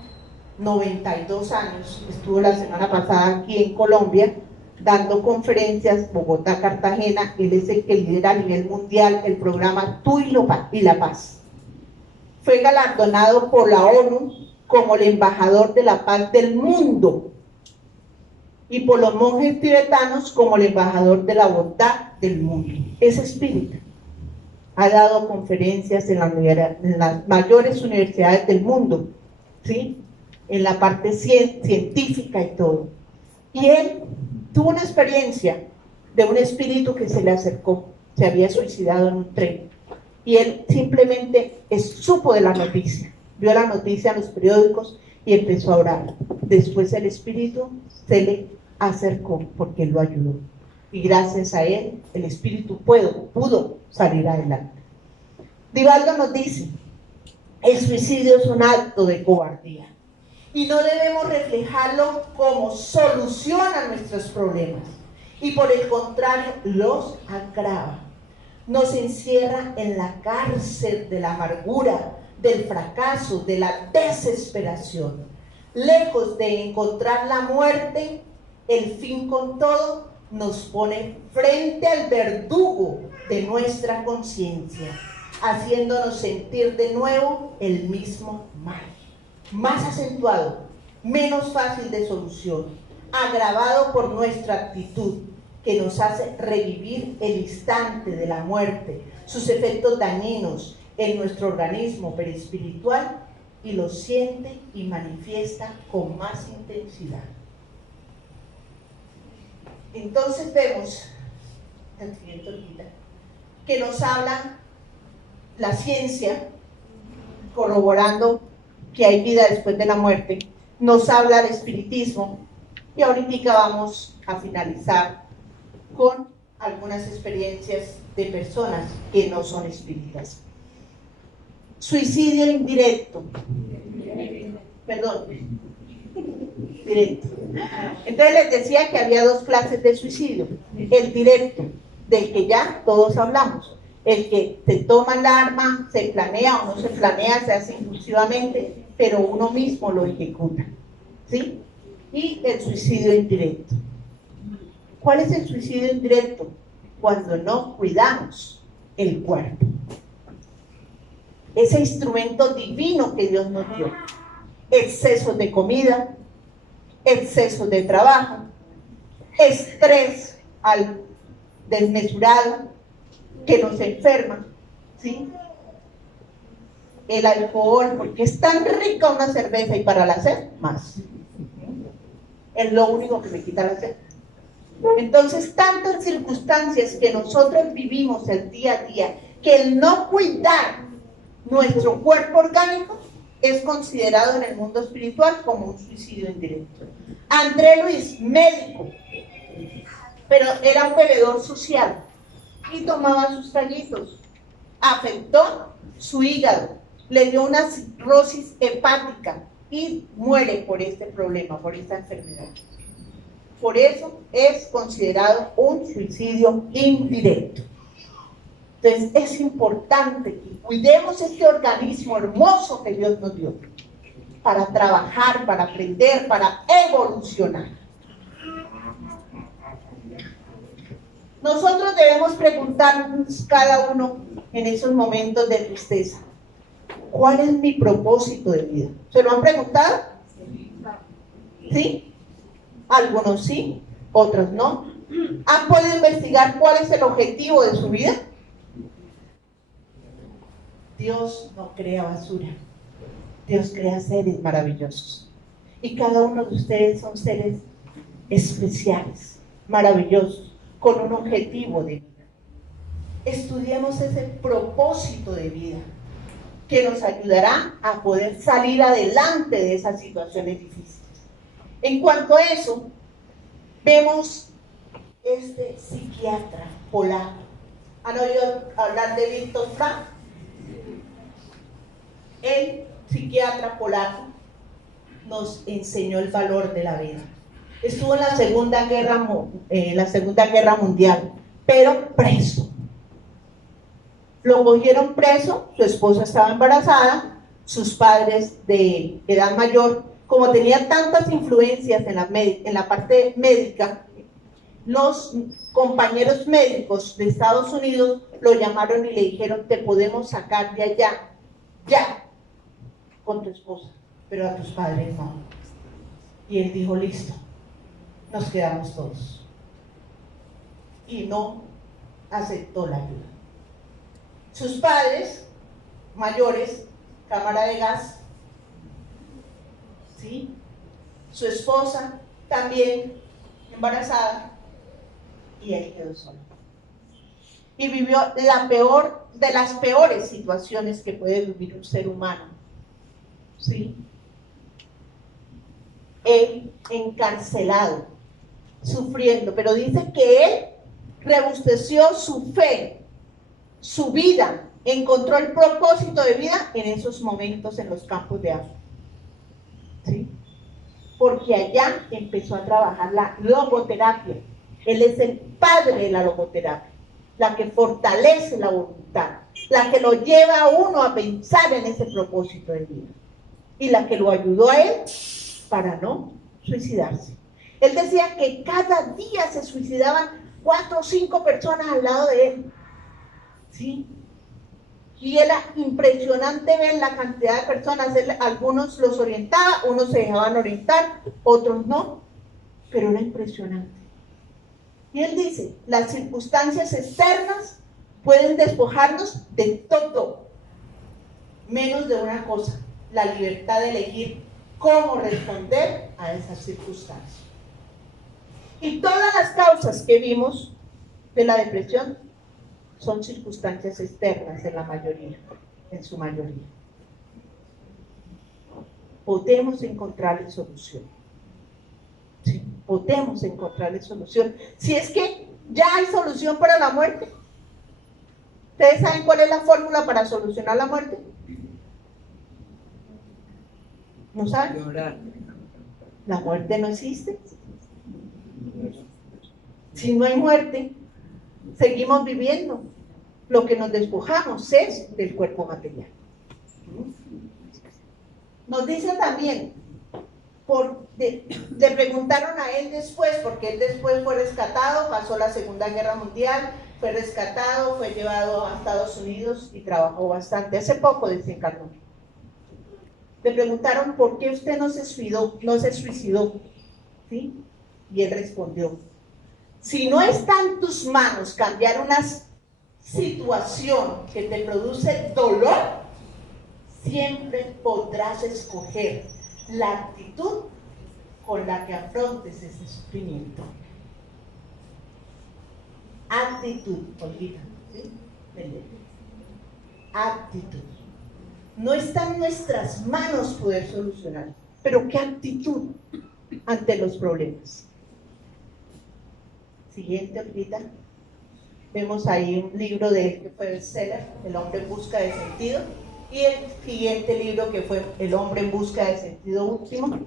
92 años, estuvo la semana pasada aquí en Colombia dando conferencias, Bogotá, Cartagena. Él es el que lidera a nivel mundial el programa Tú y la Paz. Fue galardonado por la ONU como el embajador de la paz del mundo y por los monjes tibetanos como el embajador de la bondad del mundo. Es espírita. Ha dado conferencias en las mayores universidades del mundo, ¿sí? En la parte científica y todo. Y él tuvo una experiencia de un espíritu que se le acercó, se había suicidado en un tren. Y él simplemente supo de la noticia, vio la noticia en los periódicos y empezó a orar. Después el espíritu se le acercó porque él lo ayudó. Y gracias a él, el espíritu pudo salir adelante. Divaldo nos dice, el suicidio es un acto de cobardía. Y no debemos reflejarlo como solución a nuestros problemas. Y por el contrario, los agrava. Nos encierra en la cárcel de la amargura, del fracaso, de la desesperación. Lejos de encontrar la muerte, el fin con todo nos pone frente al verdugo de nuestra conciencia, haciéndonos sentir de nuevo el mismo mal, más acentuado, menos fácil de solución, agravado por nuestra actitud, que nos hace revivir el instante de la muerte, sus efectos dañinos en nuestro organismo perispiritual, y lo siente y manifiesta con más intensidad. Entonces vemos, que nos habla la ciencia, corroborando que hay vida después de la muerte, nos habla el espiritismo, y ahorita vamos a finalizar con algunas experiencias de personas que no son espíritas. Suicidio indirecto. Perdón. Directo. Entonces les decía que había dos clases de suicidio. El directo, del que ya todos hablamos. El que se toma el arma, se planea o no se planea, se hace impulsivamente, pero uno mismo lo ejecuta. ¿Sí? Y el suicidio indirecto. ¿Cuál es el suicidio indirecto? Cuando no cuidamos el cuerpo. Ese instrumento divino que Dios nos dio. Exceso de comida, exceso de trabajo, estrés desmesurado que nos enferma, ¿sí? El alcohol, porque es tan rica una cerveza y para la sed, más. Es lo único que me quita la sed. Entonces, tantas circunstancias que nosotros vivimos el día a día, que el no cuidar nuestro cuerpo orgánico es considerado en el mundo espiritual como un suicidio indirecto. André Luis, médico, pero era un bebedor social y tomaba sus traguitos. Afectó su hígado, le dio una cirrosis hepática y muere por este problema, por esta enfermedad. Por eso es considerado un suicidio indirecto. Entonces es importante que cuidemos este organismo hermoso que Dios nos dio para trabajar, para aprender, para evolucionar. Nosotros debemos preguntarnos cada uno en esos momentos de tristeza, ¿cuál es mi propósito de vida? ¿Se lo han preguntado? ¿Sí? Algunos sí, otros no. ¿Han podido investigar cuál es el objetivo de su vida? Dios no crea basura. Dios crea seres maravillosos. Y cada uno de ustedes son seres especiales, maravillosos, con un objetivo de vida. Estudiemos ese propósito de vida que nos ayudará a poder salir adelante de esas situaciones difíciles. En cuanto a eso, vemos este psiquiatra polaco. ¿Han oído hablar de Viktor Frankl? El psiquiatra polaco nos enseñó el valor de la vida. Estuvo en la Segunda Guerra Mundial, pero preso. Lo cogieron preso, su esposa estaba embarazada, sus padres de edad mayor, como tenía tantas influencias en la parte médica, los compañeros médicos de Estados Unidos lo llamaron y le dijeron: te podemos sacar de allá, ya, con tu esposa, pero a tus padres no. Y él dijo: listo, nos quedamos todos. Y no aceptó la ayuda. Sus padres mayores, cámara de gas, ¿sí? Su esposa también embarazada y él quedó solo. Y vivió la peor de las peores situaciones que puede vivir un ser humano. ¿Sí? Él encarcelado, sufriendo, pero dice que él rebusteció su fe, su vida, encontró el propósito de vida en esos momentos en los campos de África. ¿Sí? Porque allá empezó a trabajar la logoterapia. Él es el padre de la logoterapia, la que fortalece la voluntad, la que lo lleva a uno a pensar en ese propósito de vida y la que lo ayudó a él para no suicidarse. Él decía que cada día se suicidaban 4 o 5 personas al lado de él. ¿Sí? Y era impresionante ver la cantidad de personas. Él, algunos los orientaba, unos se dejaban orientar, otros no, pero era impresionante. Y él dice, las circunstancias externas pueden despojarnos de todo, menos de una cosa, la libertad de elegir cómo responder a esas circunstancias. Y todas las causas que vimos de la depresión son circunstancias externas en la mayoría, en su mayoría. Podemos encontrarle solución. Sí, podemos encontrarle solución. Si es que ya hay solución para la muerte. ¿Ustedes saben cuál es la fórmula para solucionar la muerte? ¿No saben? Llorar. La muerte no existe. Si no hay muerte, seguimos viviendo. Lo que nos despojamos es del cuerpo material. Nos dice también, le preguntaron a él después, porque él después fue rescatado, pasó la Segunda Guerra Mundial, fue rescatado, fue llevado a Estados Unidos y trabajó bastante. Hace poco desencarnó. Le preguntaron, ¿por qué usted no se suicidó? ¿Sí? Y él respondió, si no está en tus manos cambiar una situación que te produce dolor, siempre podrás escoger la actitud con la que afrontes ese sufrimiento. Actitud, olvídate, ¿sí? Actitud. No está en nuestras manos poder solucionar, pero ¿qué actitud ante los problemas? Siguiente, ahorita. Vemos ahí un libro de él que fue bestseller, El hombre en busca de sentido, y el siguiente libro que fue El hombre en busca de sentido último.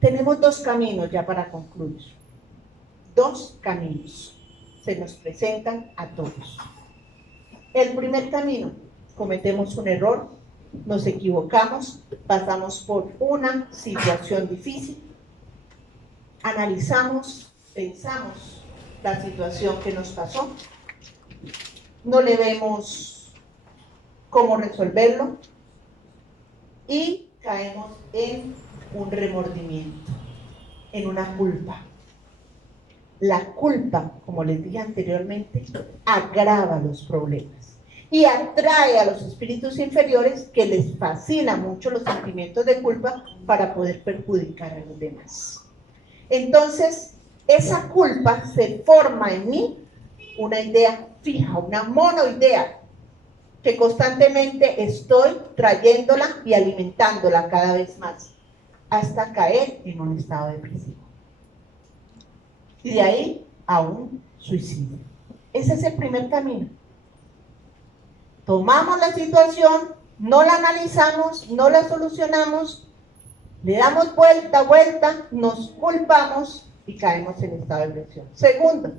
Tenemos 2 caminos ya para concluir. 2 caminos se nos presentan a todos. El primer camino, cometemos un error, nos equivocamos, pasamos por una situación difícil, analizamos, pensamos la situación que nos pasó, no le vemos cómo resolverlo y caemos en un remordimiento, en una culpa. La culpa, como les dije anteriormente, agrava los problemas y atrae a los espíritus inferiores que les fascina mucho los sentimientos de culpa para poder perjudicar a los demás. Entonces, esa culpa se forma en mí una idea fija, una monoidea, que constantemente estoy trayéndola y alimentándola cada vez más, hasta caer en un estado depresivo. Y de ahí a un suicidio. Ese es el primer camino. Tomamos la situación, no la analizamos, no la solucionamos, le damos vuelta, nos culpamos y caemos en estado de depresión. Segundo,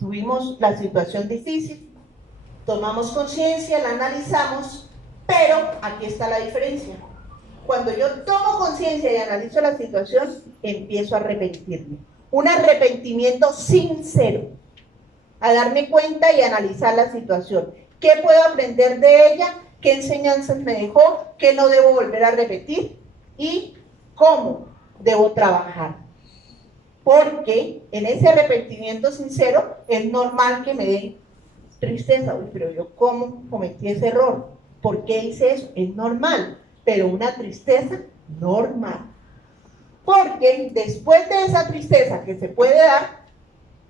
tuvimos la situación difícil, tomamos conciencia, la analizamos, pero aquí está la diferencia. Cuando yo tomo conciencia y analizo la situación, empiezo a arrepentirme. Un arrepentimiento sincero, a darme cuenta y analizar la situación. ¿Qué puedo aprender de ella? ¿Qué enseñanzas me dejó? ¿Qué no debo volver a repetir? ¿Y cómo debo trabajar? Porque en ese arrepentimiento sincero es normal que me dé tristeza. Uy, pero yo ¿cómo cometí ese error? ¿Por qué hice eso? Es normal, pero una tristeza normal. Porque Porque después de esa tristeza que se puede dar,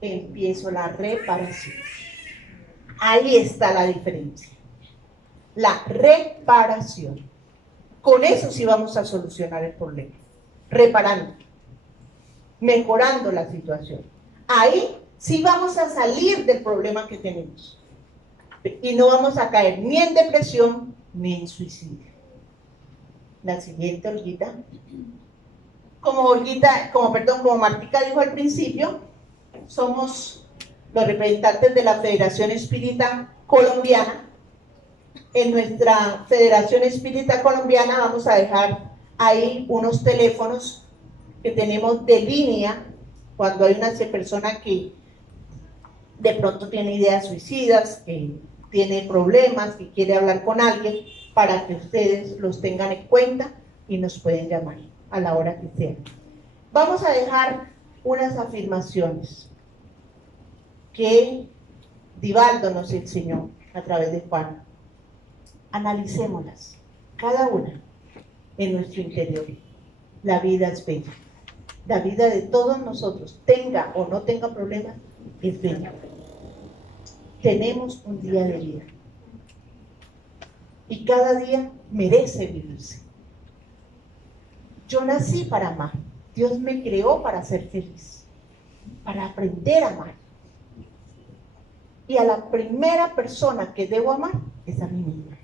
empiezo la reparación. Ahí está la diferencia. La reparación. Con eso sí vamos a solucionar el problema. Reparando. Mejorando la situación. Ahí sí vamos a salir del problema que tenemos. Y no vamos a caer ni en depresión ni en suicidio. La siguiente, Olguita. Como Martica dijo al principio, somos los representantes de la Federación Espírita Colombiana. En nuestra Federación Espírita Colombiana vamos a dejar ahí unos teléfonos que tenemos de línea cuando hay una persona que de pronto tiene ideas suicidas, que tiene problemas, que quiere hablar con alguien, para que ustedes los tengan en cuenta y nos pueden llamar a la hora que sea. Vamos a dejar unas afirmaciones que Divaldo nos enseñó a través de Juan. Analicémoslas, cada una en nuestro interior. La vida es bella. La vida de todos nosotros, tenga o no tenga problemas, es bella. Tenemos un día de vida. Y cada día merece vivirse. Yo nací para amar. Dios me creó para ser feliz, para aprender a amar. Y a la primera persona que debo amar es a mí misma.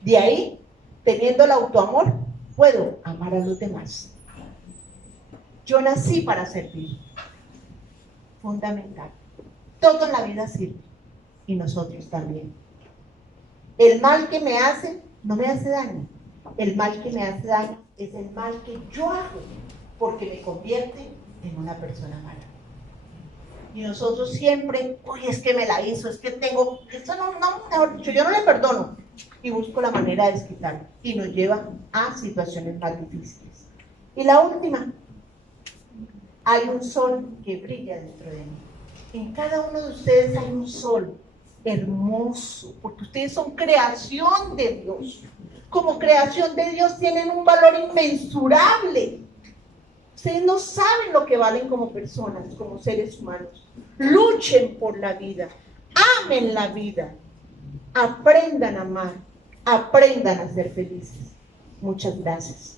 De ahí, teniendo el autoamor, puedo amar a los demás. Yo nací para servir. Fundamental. Todo en la vida sirve. Y nosotros también. El mal que me hace, no me hace daño. El mal que me hace daño es el mal que yo hago, porque me convierte en una persona mala. Y nosotros siempre, oye, es que me la hizo, es que tengo, eso mejor dicho, yo no le perdono. Y busco la manera de desquitarlo. Y nos lleva a situaciones más difíciles. Y la última, hay un sol que brilla dentro de mí. En cada uno de ustedes hay un sol hermoso, porque ustedes son creación de Dios. Como creación de Dios tienen un valor inmensurable. Ustedes no saben lo que valen como personas, como seres humanos. Luchen por la vida, amen la vida, aprendan a amar, aprendan a ser felices. Muchas gracias.